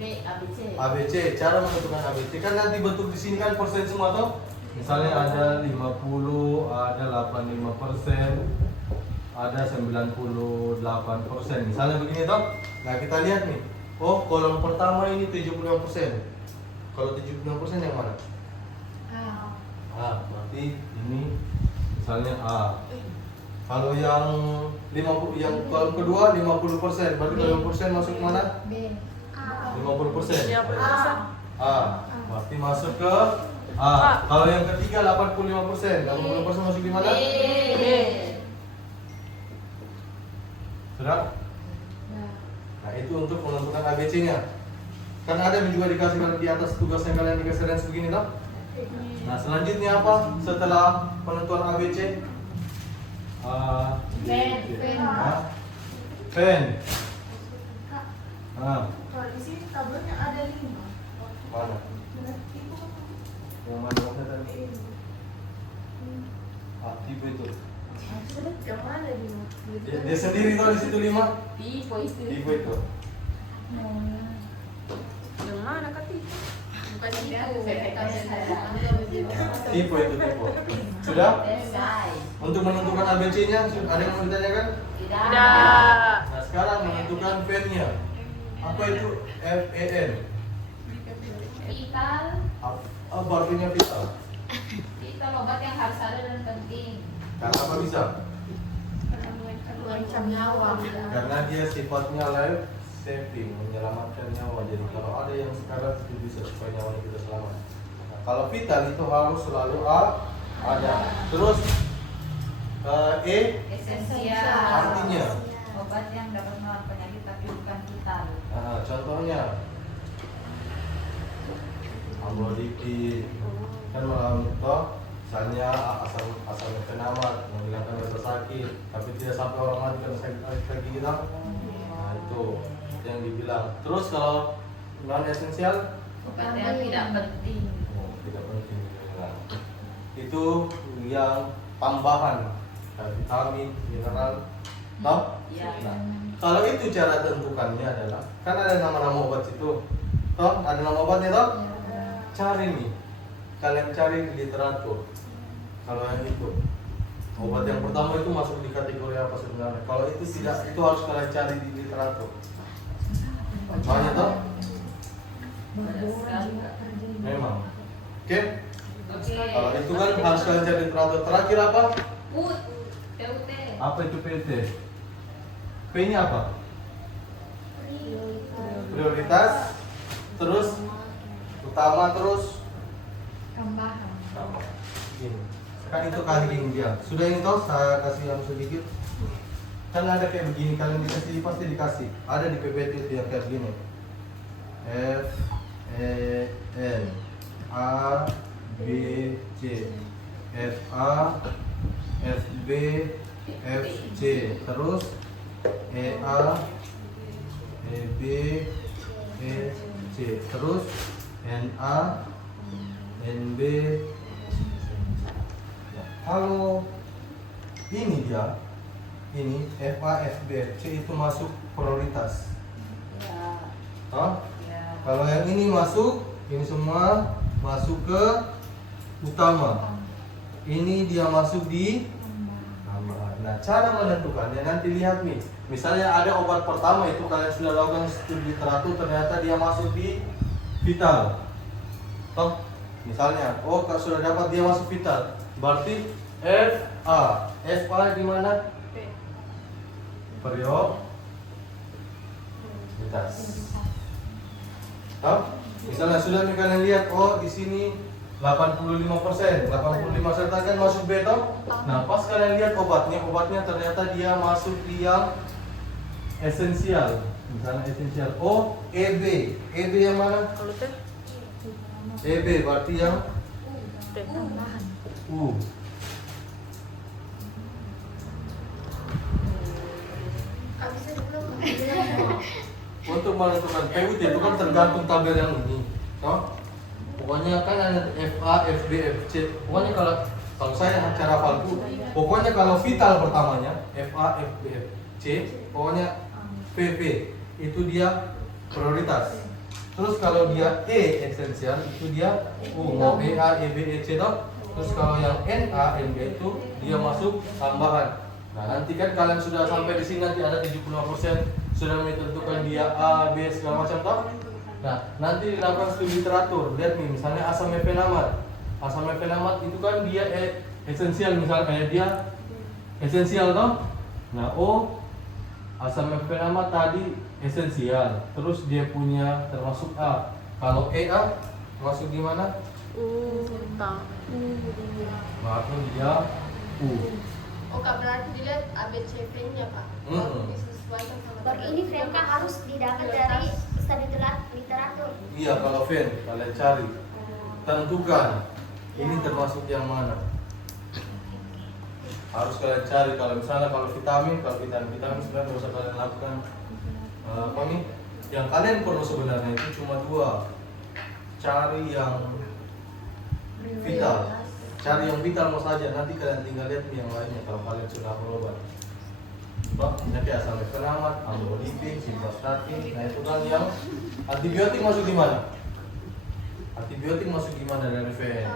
B, A, B, C. A, B, C. Cara menentukan A, B, C kan nanti bentuk di sini kan persen semua toh. Misalnya ada 50, ada 85%, ada 98%. Misalnya begini toh. Nah, kita lihat nih. Oh, kolom pertama ini 75%. Kalau 75% yang mana? A, berarti ini misalnya A. Kalau yang 50, yang kolom kedua 50%, berarti 50% masuk mana? B. 50%. Siapa persen? A, berarti masuk ke A. Kalau yang ketiga 85%, 85% masuk di mana? B. Sudah? Nah, itu untuk menentukan ABC-nya. Kan ada juga dikasih di atas tugas yang kalian dikasih range begini toh. Nah, selanjutnya apa? Setelah penentuan ABC? Pen. Pen. Kalau di sini tabelnya ada 5. Mana? Yang mana tadi? Tipe itu. Yang mana di Dia sendiri tuh di situ 5. Tipe itu. Tipe itu. Yang mana kak tipe? Bukan itu. Tipe itu tipe. Sudah? Selesai. Untuk menentukan ABC-nya ada yang mau ditanyakan? Tidak. Tidak. Nah, sekarang menentukan pen-nya. Apa itu FEN? Vital. Apa artinya vital? Vital obat yang harus ada dan penting. Karena apa bisa? Mengancam nyawa. Karena dia sifatnya life saving, menyelamatkan nyawa. Jadi kalau ada yang sekarang itu bisa supaya nyawa kita selamat. Nah, kalau vital itu harus selalu ada. Terus E Esensial. artinya. Obat yang dapat melawan penyakit tapi bukan vital. Nah, contohnya amlodipin kan melawan toh, misalnya asam mefenamat menghilangkan rasa sakit, tapi tidak sampai orang mati karena sakit kaki kita. Nah, itu yang dibilang. Terus kalau non esensial, Obat yang tidak penting. tidak penting dibilang. Itu yang tambahan kayak vitamin, mineral, toh. Ya. Nah, kalau itu cara tentukannya adalah kan ada nama-nama obat situ, toh ada nama obatnya toh. Cari nih, kalian cari di literatur. Kalau yang itu obat yang pertama itu masuk di kategori apa sebenarnya? Kalau itu tidak, itu harus kalian cari di literatur. Banyak toh? Memang. Oke? Oke. Kalau itu kan harus kalian cari di literatur. Terakhir apa? PUT. PUT. Apa itu PT? P-nya apa? Prioritas. Terus utama, terus Tambahan. gini. Kan itu kali ini dia. Sudah ini toh saya kasih yang sedikit. Kan ada kayak begini, kalian dikasih pasti dikasih. Ada di PPT itu yang kayak begini. F E N A B C F A F B F C terus E A E B E C terus N A N B. Kalau ini dia, ini F A F B F C itu masuk prioritas. Ya. Hah? Ya. Kalau yang ini masuk, ini semua masuk ke utama. Ini dia masuk di tambahan. Nah, cara menentukannya nanti lihat nih. Misalnya ada obat pertama itu kalian sudah lakukan studi literatur, ternyata dia masuk di vital. Toh, misalnya, oh kalau sudah dapat dia masuk vital, berarti F A di mana? prioritas. Misalnya sudah nih kalian lihat, oh di sini 85%, 85 serta kan masuk B toh. Nah pas kalian lihat obatnya ternyata dia masuk di yang esensial. Misalnya esensial. Oh EB yang mana? Kalau teh EB berarti yang teh tambahan. Abisnya belum. Untuk menentukan PUT itu kan tergantung tabel yang ini, toh? Pokoknya kan ada FA, FB, FC. Pokoknya kalau saya cara hafalku, pokoknya kalau vital pertamanya FA, FB, FC, pokoknya PP itu dia prioritas. Terus kalau dia E esensial itu dia mau EA, EB, EC toh. Terus kalau yang NA, NB itu dia masuk tambahan. Nah nanti kan kalian sudah sampai di sini nanti ada 75% sudah menentukan dia A, B segala macam toh. Nah nanti dilakukan studi literatur. Lihat nih misalnya asam mefenamat. Asam mefenamat itu kan dia esensial misalnya dia esensial toh. Nah O asam mefenamat tadi esensial. Terus dia punya termasuk A. Kalau EA masuk di mana? Tang. Maka dia U. Oh kak, berarti dilihat ABCV-nya kak. Baru disesuaikan sama Baru ini VMK harus didapat dari studi literatur. Iya kalau Ven kalian cari tentukan ini termasuk yang mana. Harus kalian cari kalau misalnya kalau vitamin sebenarnya nggak usah kalian lakukan apa nih? Yang kalian perlu sebenarnya itu cuma dua. Cari yang vital. Cari yang vital mau saja, nanti kalian tinggal lihat yang lainnya kalau kalian sudah berobat. Penyakit asam mefenamat, amlodipin, simvastatin. Nah itu kan yang antibiotik masuk di mana? Antibiotik masuk di mana dari VN?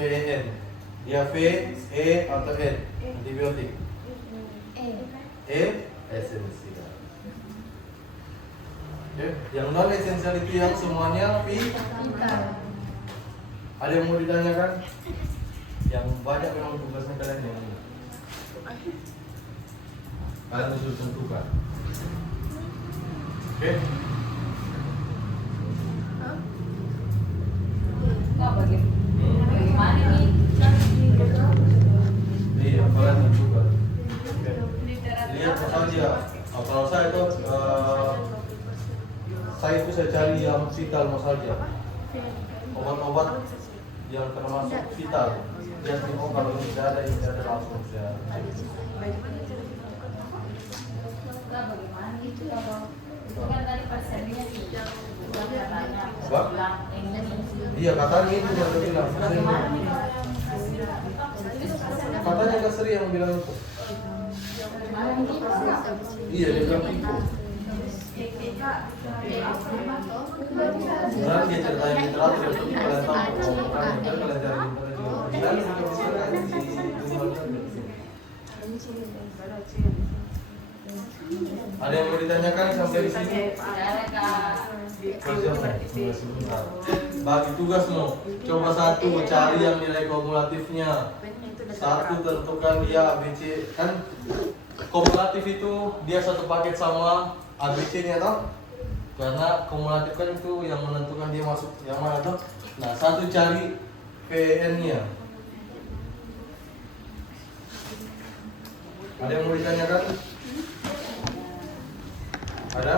VN. Dia V, E atau N? Antibiotik. E esensial. Oke, yang non esensial itu yang semuanya vital. Ada yang mau ditanyakan? Yang banyak memang tugasnya kalian yang ini. Kalian harus tentukan. Oke? Nah, bagaimana nih? Iya, kalian tentukan. Oke. Lihat saja. Kalau saya itu saya cari yang vital saja. Obat-obat yang termasuk vital. Lihat nih, oh kalau ini tidak ada langsung saya. Nah, bagaimana itu kalau itu kan tadi persennya tidak katanya Apa? bilang ini. Iya katanya itu yang dia bilang. Bagaimana nih Katanya Kak Sri yang bilang itu. Iya dia bilang itu. Sebenarnya dia ceritain literatur yang penting kalian tahu kalau kalian cari internet juga. Jangan juga bisa kan di luar kan. Ada yang mau ditanyakan sampai di sini? Sebentar. Bagi tugasmu, coba satu cari yang nilai kumulatifnya. Satu tentukan dia ABC kan kumulatif itu dia satu paket sama ABC-nya toh. Karena kumulatif kan itu yang menentukan dia masuk yang mana toh. Nah, satu cari PN-nya. Ada yang mau ditanyakan? Ada?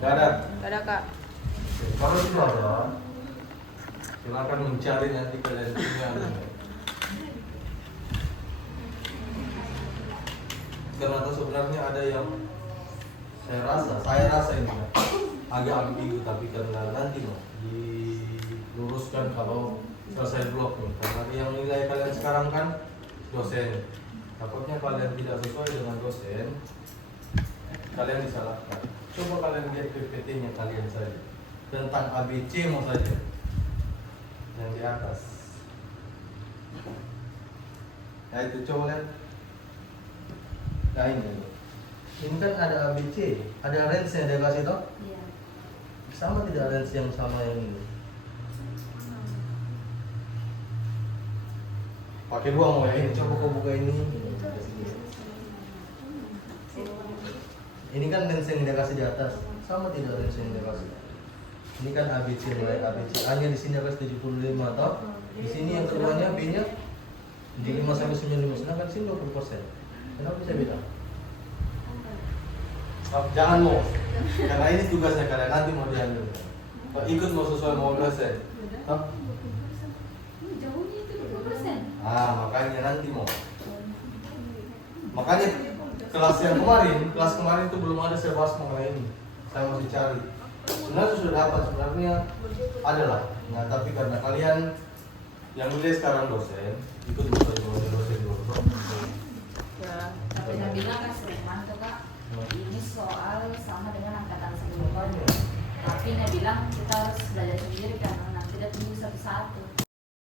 Gak ada? Gak ada kak. Kalau sudah ada, silakan mencari nanti kalian punya. Karena itu sebenarnya ada yang saya rasa ini agak ambigu, tapi karena nanti mau diluruskan kalau selesai blok nih. Karena yang nilai kalian sekarang kan dosen. Takutnya kalian tidak sesuai dengan dosen, kalian disalahkan. Coba kalian lihat PPT-nya kalian saja tentang ABC mau saja yang di atas. Nah itu coba lihat. Nah ini kan ada ABC, ada range yang dia kasih toh? Iya. Sama tidak range yang sama yang ini? Pakai dua mau ya ini, coba kau buka ini. Ini kan range yang dia kasih di atas, sama tidak range yang dia kasih. Ini kan ABC mulai ABC. A-nya di sini akan 75 toh. Di sini yang keduanya B-nya 75 sampai 95, sedangkan sini 20%. Kenapa bisa beda? Jangan mau, karena ini tugasnya kalian nanti mau diambil. Ikut mau sesuai mau dosen. Toh? Jauhnya itu 20%. Makanya nanti mau. Makanya kelas kemarin itu belum ada saya bahas mengenai ini. Saya masih cari. Sebenarnya sudah dapat, sebenarnya ada lah. Nah, tapi karena kalian yang milih sekarang dosen, ikut dosen dulu. Ya. Tapi saya bilang kan sering mantu kak, ini soal sama dengan angkatan sebelumnya. Tapi dia bilang kita harus